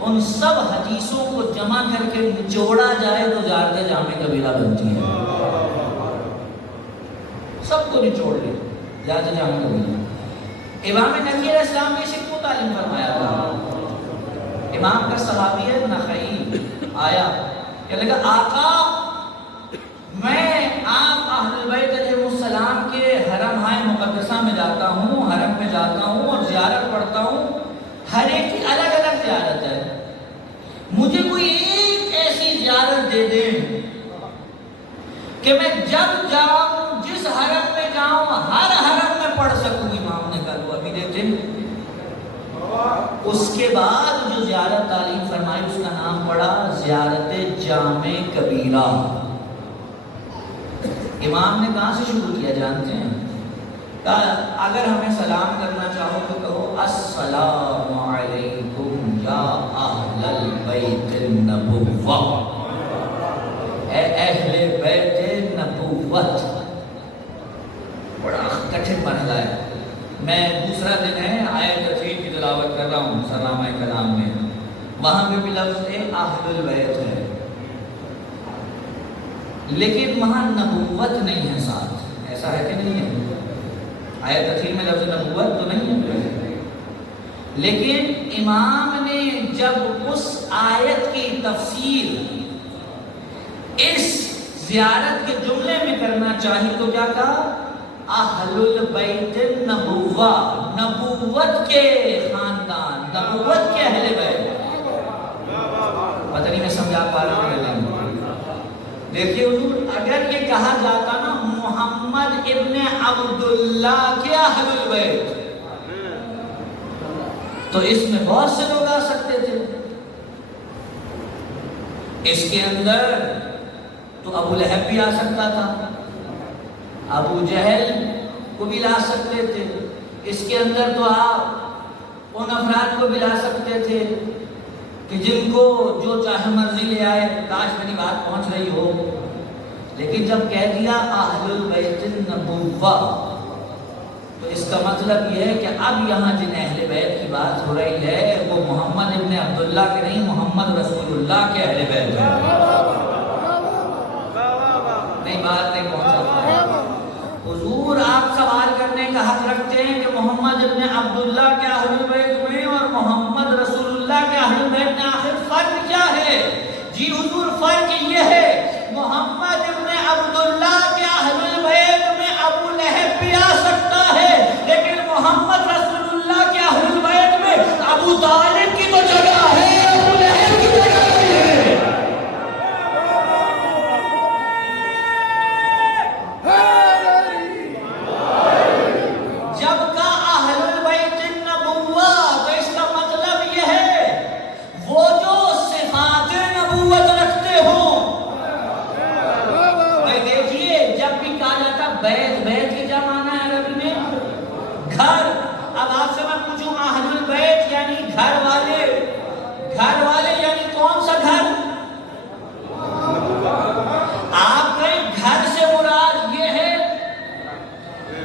ان سب حدیثوں کو جمع کر کے نچوڑا جائے تو زیارت جامع کبیرہ بنتی ہے. سب کو نچوڑ لے زیارت جامع کبیرہ. امام نبی علیہ السلام نے اسے کیوں تعلیم فرمایا تھا؟ امام کا صحابی ہے نخعی، آیا کہنے لگا آقا میں آپ اہل بیت علیہ السلام کے حرم ہائے مقدسہ میں جاتا ہوں، حرم میں جاتا ہوں اور زیارت پڑھتا ہوں، ہر ایک کی الگ الگ زیارت ہے، مجھے کوئی ایک ایسی زیارت دے دیں کہ میں جب جاؤں جس حرم میں جاؤں ہر حرم میں پڑھ سکوں۔ امام نے کہا وہ ابھی دیتے ہیں۔ اس کے بعد جو زیارت تعلیم فرمائی اس کا نام پڑا زیارت جامع کبیرہ۔ امام نے کہاں سے شروع کیا جانتے ہیں؟ کہا اگر ہمیں سلام کرنا چاہو تو کہو السلام علیکم یا اہل البیت النبوہ، اے اہل بیت نبوت۔ بڑا کٹھن مرحلہ ہے۔ میں دوسرا دن ہے آیت تطہیر کی تلاوت کر رہا ہوں سلام کلام میں، وہاں پہ بھی لفظ اہل البیت ہے لیکن وہاں نبوت نہیں ہے ساتھ، ایسا ہے کہ نہیں ہے؟ آیت تطہیر میں لفظ نبوت تو نہیں ہے، لیکن امام نے جب اس آیت کی تفسیر اس زیارت کے جملے میں کرنا چاہی تو کیا کہا؟ اہل البیت النبوہ، نبوت کے خاندان، نبوت کے اہل بیت۔ پتہ نہیں میں سمجھا پا رہا ہوں۔ دیکھیے حضور اگر یہ کہا جاتا نا محمد ابن عبداللہ کے اہل البیت تو اس میں بہت سے لوگ آ سکتے تھے، اس کے اندر تو ابو لہب بھی آ سکتا تھا، ابو جہل کو بھی لا سکتے تھے، اس کے اندر تو آپ ان افراد کو بھی لا سکتے تھے کہ جن کو جو چاہے مرضی لے آئے، کاش میری بات پہنچ رہی ہو۔ لیکن جب کہہ دیا اہل البیت النبوہ تو اس کا مطلب یہ ہے کہ اب یہاں جن اہل بیت کی بات ہو رہی ہے وہ محمد ابن عبداللہ کے نہیں، محمد رسول اللہ کے اہل بیت ہیں۔ نہیں بات نہیں پہنچا۔ حضور آپ سوال کرنے کا حق رکھتے ہیں کہ محمد ابن عبداللہ کے اہل بیت میں اور محمد رسول اللہ کے اہل بیت میں آخر فرق کیا ہے؟ جی حضور فرق یہ ہے محمد ابن عبداللہ کے اہل بیت میں ابو لہب بھی آ سکتا ہے لیکن محمد رسول اللہ کے اہل بیت میں ابو طالب کی تو جگہ ہے، ابو لہب کی جگہ نہیں ہے۔ بیت بیت کی کیا معنی ہے عربی میں؟ گھر۔ اب آپ سے میں پوچھوں اہل البیت یعنی گھر والے، گھر والے یعنی کون سا گھر؟ آپ کہیں گھر سے مراد یہ ہے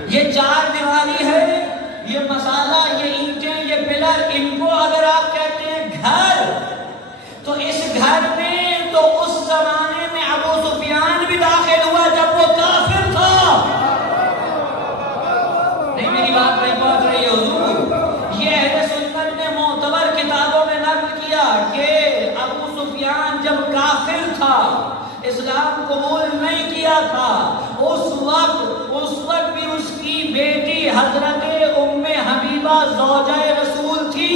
یہ چار دیواری ہے، یہ مسالہ، یہ اینٹیں، یہ پلر، ان کو اگر آپ کہتے ہیں گھر تو اس گھر میں تو اس زمانے میں ابو سفیان بھی داخل ہوا جب وہ کافر تھا۔ نہیں میری بات نہیں پہنچ رہی ہے حضور۔ یہ اہل سنت نے معتبر کتابوں میں نقل کیا کہ ابو سفیان جب کافر تھا، اسلام قبول نہیں کیا تھا، اس وقت بھی اس کی بیٹی حضرت ام حبیبہ زوجہ رسول تھی،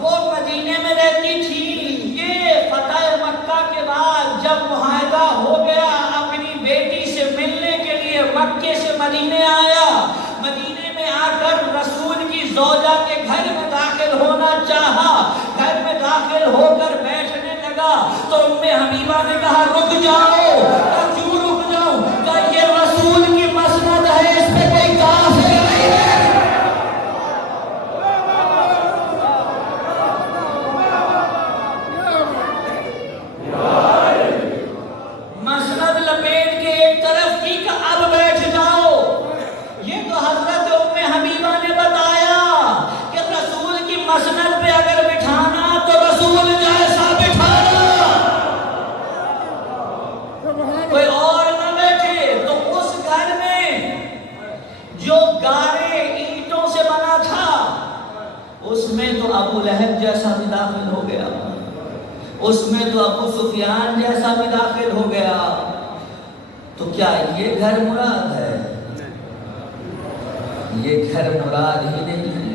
وہ مدینے میں رہتی تھی۔ یہ فتح مکہ کے بعد جب معاہدہ ہو گیا اپنی بیٹی سے ملنے کے لیے مکے سے مدینے آیا، مدینے میں آ کر رسول کی زوجہ کے گھر میں داخل ہونا چاہا، گھر میں داخل ہو کر بیٹھنے لگا تو ام حبیبہ نے کہا رک جاؤ۔ کیوں رک جاؤں؟ کہ یہ رسول کی مسند ہے، اس پہ کوئی کافر نہیں ہے۔ مسند لپیٹ کے ایک طرف کی کہ اب بیٹھ جاؤ۔ یہ تو حضرت ام حبیبہ نے بتایا کہ رسول کی مسند پہ اگر بٹھانا تو رسول جیسا بٹھانا۔ کوئی بھی داخل ہو گیا، اس میں تو ابو سفیان جیسا بھی داخل ہو گیا، تو کیا یہ گھر مراد ہے؟ یہ گھر مراد ہی نہیں ہے،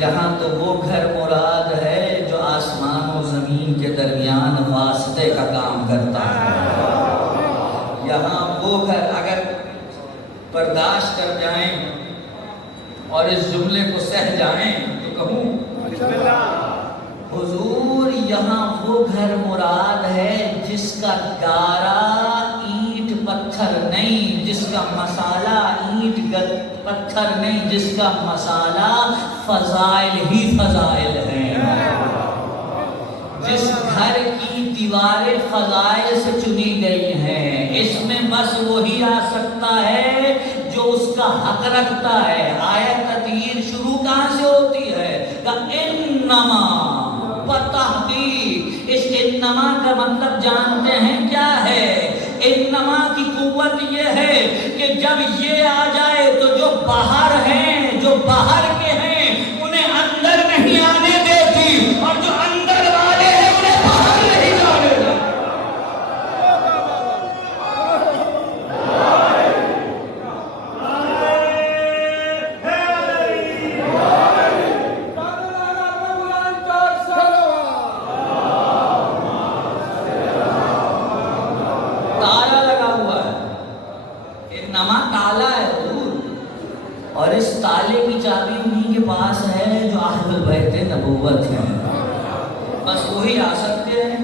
یہاں تو وہ گھر مراد ہے جو آسمان و زمین کے درمیان واسطے کا کام کرتا ہے۔ یہاں وہ گھر اگر برداشت کر جائیں اور اس جملے کو سہ جائیں تو کہوں حضور یہاں وہ گھر مراد ہے جس کا گارا اینٹ پتھر نہیں، جس کا مسالہ اینٹ پتھر نہیں، جس کا مسالہ فضائل ہی فضائل ہیں، جس گھر کی دیواریں فضائل سے چنی گئی ہیں، اس میں بس وہی آ سکتا ہے جو اس کا حق رکھتا ہے۔ آیت تطہیر شروع کہاں سے ہوتی ہے؟ کہ انما بتحقیق، اس انما کا مطلب جانتے ہیں کیا ہے؟ انما کی قوت یہ ہے کہ جب یہ آ جائے تو جو باہر ہیں، جو باہر کے ہیں انہیں اندر نہیں آنے دیتی، اور جو اندر والے ہیں انہیں باہر نہیں جانے دیتی۔ اور اس تالے کی چابی انہی کے پاس ہے جو اہل البیت نبوت ہیں، بس وہی آ سکتے ہیں،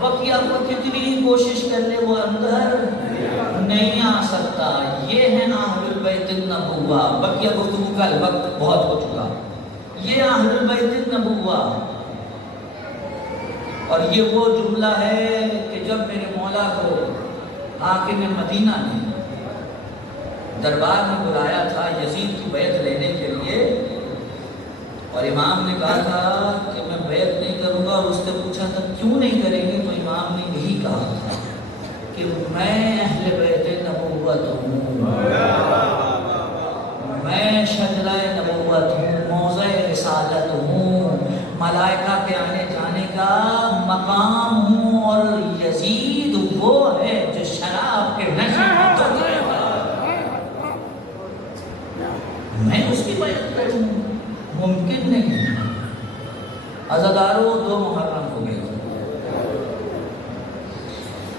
بقیہ کو کتنی کوشش کر لے وہ اندر نہیں آ سکتا۔ یہ ہے اہل البیت النبوہ، بقیہ گفتگو کا وقت بہت ہو چکا، یہ اہل البیت النبوہ۔ اور یہ وہ جملہ ہے کہ جب میرے مولا کو حاکم مدینہ نے دربار میں بلایا تھا یزید کی بیعت لینے کے لیے، اور امام نے کہا تھا کہ میں بیعت نہیں کروں گا، اور اس نے پوچھا تھا کیوں نہیں کریں گے، تو امام نے یہی کہا تھا کہ میں اہل بیت نبوت ہوں، میں شجرہ نبوت ہوں، موضع رسالت ہوں، ملائکہ کے آنے جانے کا مقام ہوں، اور یزید وہ ہے جو شراب کے نشے میں دھت رہے گا، میں اس کی بیعت کروں، ممکن نہیں۔ عزاداروں 2 محرم ہو گئے،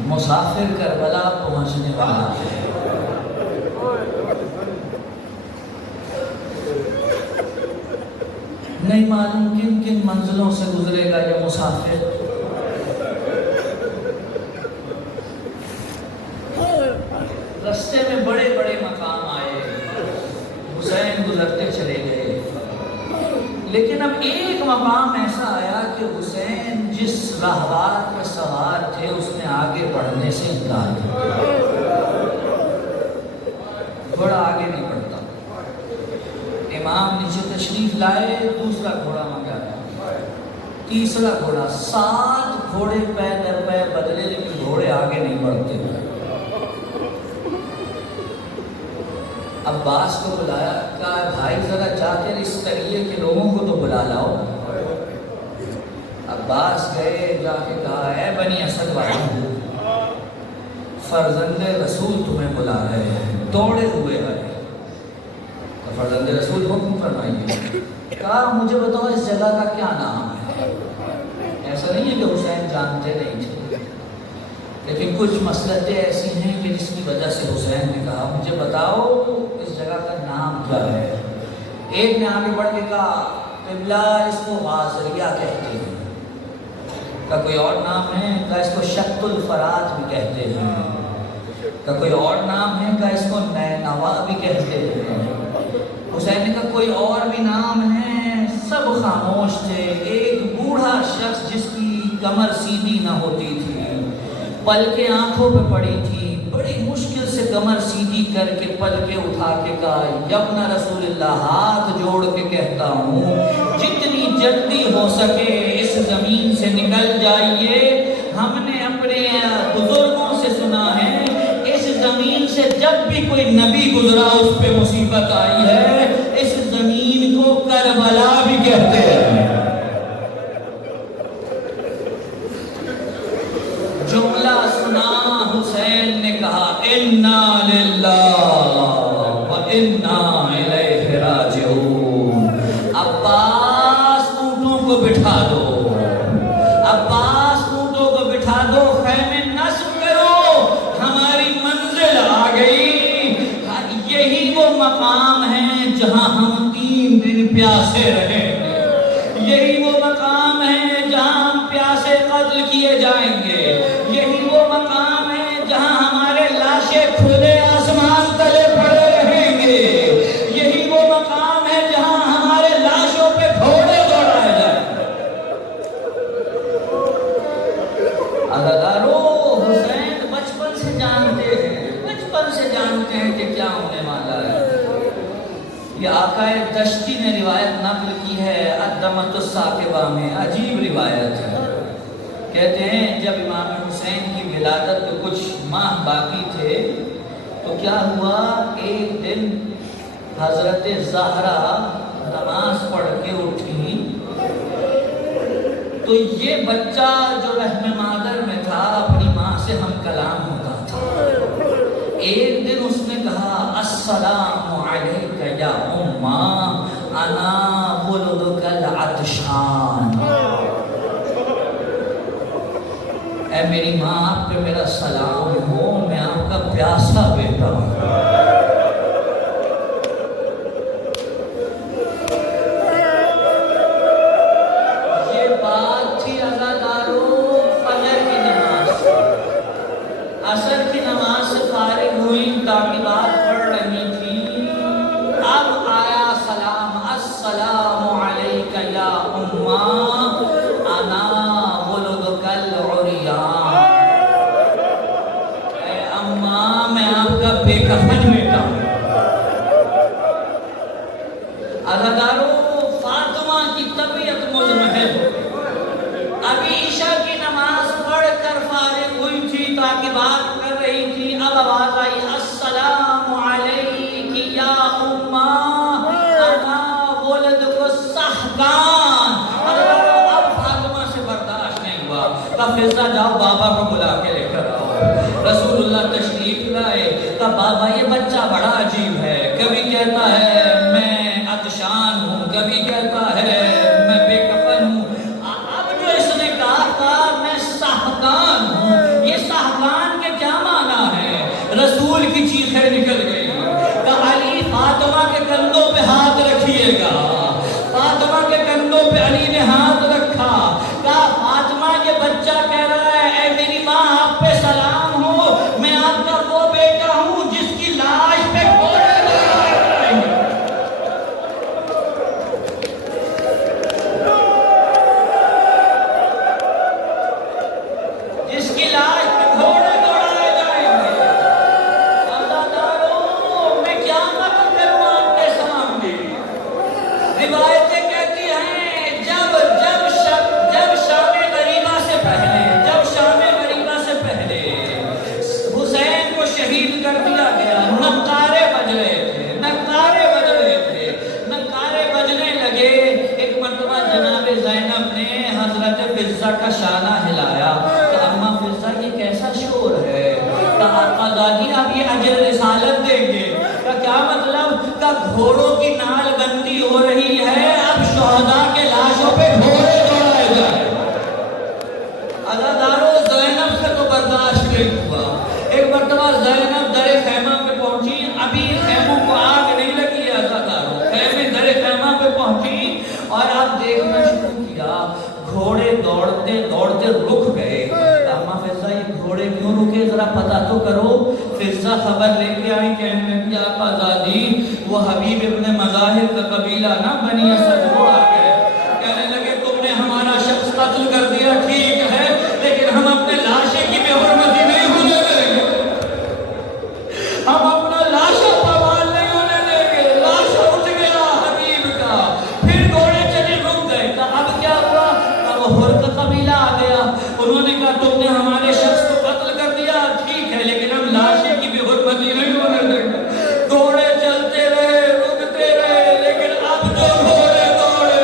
مسافر کربلا پہنچنے والا ہے، نہیں معلوم کن کن منزلوں سے گزرے گا یہ مسافر۔ رستے میں بڑے بڑے مقام آئے، حسین گزرتے چلے گئے، لیکن اب ایک مقام ایسا آیا کہ حسین جس راہوار پر سوار تھے اس نے آگے بڑھنے سے انکار کیا، گھوڑا آگے نہیں بڑھتا۔ امام نیچے تشریف لائے، دوسرا گھوڑا منگایا، تیسرا گھوڑا، 7 گھوڑے پے در پے بدلے، لیکن گھوڑے آگے نہیں بڑھتے۔ عباس کو بلایا، کہا بھائی ذرا جا کر اس قریے کے لوگوں کو تو بلا لاؤ۔ عباس گئے، جا کے کہا اے بنی اسد والوں، فرزند رسول تمہیں بلا رہے ہیں، دوڑے ہوئے آئے۔ فرزند رسول حکم فرمائیے۔ کہا مجھے بتاؤ اس جگہ کا کیا نام ہے؟ ایسا نہیں ہے کہ حسین جانتے نہیں تھے، لیکن کچھ مصلحتیں ایسی ہیں کہ جس کی وجہ سے حسین نے کہا مجھے بتاؤ اس جگہ کا نام کیا ہے۔ ایک نے آگے بڑھ کے کہا قبلہ اس کو غازریہ کہتے ہیں، کا کوئی اور نام ہے، کا اس کو شط الفرات بھی کہتے ہیں، کا کوئی اور نام ہے، کا اس کو نینوا بھی کہتے ہیں۔ حسین نے کہا کوئی اور بھی نام ہے، سب خاموش تھے۔ ایک بوڑھا شخص جس کی کمر سیدھی نہ ہوتی تھی، پلکیں آنکھوں پہ پڑی تھی، بڑی مشکل سے کمر سیدھی کر کے پلکیں اٹھا کے کہا یبن رسول اللہ، ہاتھ جوڑ کے کہتا ہوں جتنی جلدی ہو سکے اس زمین سے نکل جائیے۔ ہم نے اپنے بزرگوں سے سنا ہے اس زمین سے جب بھی کوئی نبی گزرا اس پہ مصیبت آئی ہے، اس زمین کو کربلا بھی کہتے ہیں۔ پیاسے رہیں گے. یہی وہ مقام ہے جہاں ہم پیاسے قتل کیے جائیں گے. یہی وہ مقام ہے جہاں ہمارے لاشیں کھلے آسمان تلے پڑے رہیں گے. یہی وہ مقام ہے جہاں ہمارے لاشوں پہ گھوڑے دوڑائے جائیں گے. عزادارو، حسین بچپن سے جانتے ہیں کہ کیا ہونے والا ہے. یہ آقا دشتی نے روایت نقل کی ہے الدمۃ الثاقبہ میں. عجیب روایت ہے. کہتے ہیں جب امام حسین کی ولادت کے کچھ ماہ باقی تھے تو کیا ہوا، ایک دن حضرت زہرا نماز پڑھ کے اٹھی تو یہ بچہ جو رحم مادر میں تھا اپنی ماں سے ہم کلام ہوتا تھا. ایک دن اس نے کہا السلام علیک یا امّا انا ولدک العطشان. اے میری ماں، آپ پہ میرا سلام ہو، میں آپ کا پیاسا بیٹا ہوں. یہ بات تھی عزادارو فجر کی نماز. عصر کی نماز سے فارغ ہوئی، تعقیبات پڑھ رہی تھی. اب آیا سلام السلام علیک یا امّا انا ولدک العریان. اے اماں، میں آپ کا بے کفن بیٹا ہوں. عزادارو، فاطمہ کی طبیعت مضمحل ہو گئی. ابھی عشاء کی نماز پڑھ کر فارغ ہوئی تھی، تعقیبات کر رہی تھی. اب آواز آئی السلام علیک یا امّا انا ولدک السحقان. اب فاطمہ سے برداشت نہیں ہوا. کہا فضہ جاؤ بابا کو بلا کے لے کر آؤ. رسول اللہ تشریف لائے. کہا بابا یہ بچہ بڑا عجیب ہے، کبھی کہتا ہے میں عطشان ہوں، کبھی کہتا ہے میں بے کفن ہوں. اب جو اس نے کہا میں سحقان ہوں، یہ سحقان کے کیا معنی ہے؟ رسول کی چیخیں نکل گئی. کہا علی فاطمہ کے کندھوں پہ ہاتھ رکھیے گا. فاطمہ کے کندھوں پہ علی نے ہاتھ رکھا. کہا فاطمہ یہ بچہ کہہ رہا ہے اے میری ماں آپ پہ سلام ہو، میں آپ کا وہ بیٹا ہوں جس کی لاش پہ گھوڑے دوڑائے جائیں گے. جس کی لاش پہ گھوڑے دوڑائے جائیں گے. عزادارو، میں کیا نقل کروں آپ کے سامنے. روایتیں کہتی ہیں جب شام غریبہ سے پہلے حسین کو شہید کر دیا گیا، نقارے بج رہے تھے. نقارے بجنے لگے. ایک مرتبہ جناب زینب نے حضرت فضہ کا شانہ ہلایا. کہ اماں فضہ یہ کیسا شور ہے؟ کہ آقا زادی آپ یہ اجر رسالت دیں گے. کہ کیا مطلب؟ کہ گھوڑوں کی نال بندی ہو رہی ہے، اب شہداء کے لاشوں پہ گھوڑے دوڑائے جائیں. عزادارو، زینب سے تو برداشت نہیں ہوا. ایک مرتبہ زینب در خیمہ پہ پہنچی. ابھی خیموں کو آگ نہیں لگی ہے عزادارو. خیمے در خیمہ پہ پہنچی اور اب دیکھنا شروع کیا. گھوڑے دوڑتے دوڑتے رک گئے. اماں فضہ یہ گھوڑے کیوں رکے ذرا پتہ تو کرو. فضہ خبر لے کے آئی. کہنے لگی آقا زادی وہ حبیب ابن مظاہر کا قبیلہ نا بنی اسد وہ آ گئے. کہنے لگے تم نے ہمارا شخص قتل کر دیا ٹھیک ہے، لیکن ہم اپنے لاشے کی بے حرمتی نہیں ہونے دیں گے. ہم اپنا لاشا پوال نہیں ہونے دیں گے. لاشا اٹھ گیا حبیب کا. پھر گھوڑے چلے رک گئے. کہا اب کیا ہوا؟ کہا وہ ہر کا قبیلہ آ گیا. انہوں نے کہا تم نے ہمارے شخص کو قتل کر دیا ٹھیک ہے، لیکن ہم لاشے کی بے حرمتی نہیں ہونے دیں گے. گھوڑے چلتے رہے، رکتے رہے، لیکن اب جو گھوڑے دوڑے